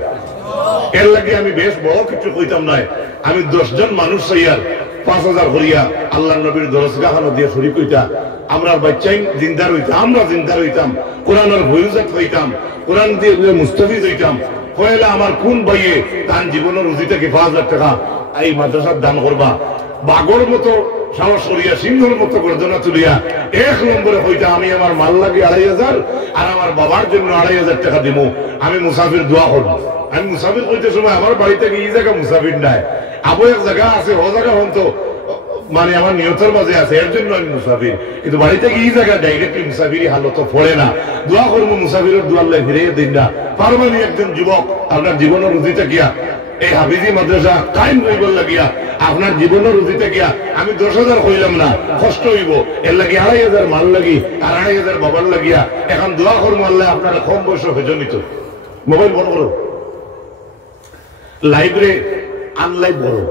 এর লাগে আমি বেশ বড় কিছু কইতাম নাই, আমি 10 জন মানুষ চাইয়ার 5000 করিয়া আল্লাহ নবীর দরজগাহ দিয়ে শরীক হইতা, আমরা বাচ্চাই জিন্দা রইতাম, আমরা জিন্দা রইতাম, কোরআনের ভয়ুজাত হইতাম, কোরআন দিয়ে মুস্তাফিজ হইতাম। পয়লা আমার কোন ভাইয়ে তার জীবনের রুজি থেকে 5000 টাকা এই মাদ্রাসার দান করবা, বাগর মতো সাহস করিয়া, সিংহর মতো গর্জনা তুলিয়া 1 নম্বরে হইতা আমি আমার মাল লাগে 2500 আর আমার বাবার জন্য 2500 টাকা দিব, আমি মুসাফির দোয়া করবো। আমি মুসাফির করতে সময় আমার বাড়ি থেকে এই জায়গা মুসাফির নাই, আবু এক জায়গা আছে, ও জায়গা হন তো মানে আমার নিয়তের মাঝে আছে, এর জন্য আমি মুসাফির, কিন্তু বাড়ি থেকে এই জায়গা ডাইরেক্টলি মুসাফিরি হালত পড়ে না। দোয়া করবো মুসাফিরের দোয়া আল্লাহ ফিরে দিন না পারবেন। একজন যুবক আপনার জীবনের রুজিতে গিয়া এই হাফিজি মাদ্রাসা কায়েম হইবার লাগিয়া, আপনার জীবনের রুজিতে গিয়া আমি 10,000 হইলাম না, কষ্ট হইব, এর লাগি 2500 মাল লাগি আর 2500 বাবার লাগিয়া এখন দোয়া করবো আল্লাহ আপনার কম বয়স ভেজনিত। মোবাইল বন্ধ করো, লাইব্রেরি আনলাইভ করো,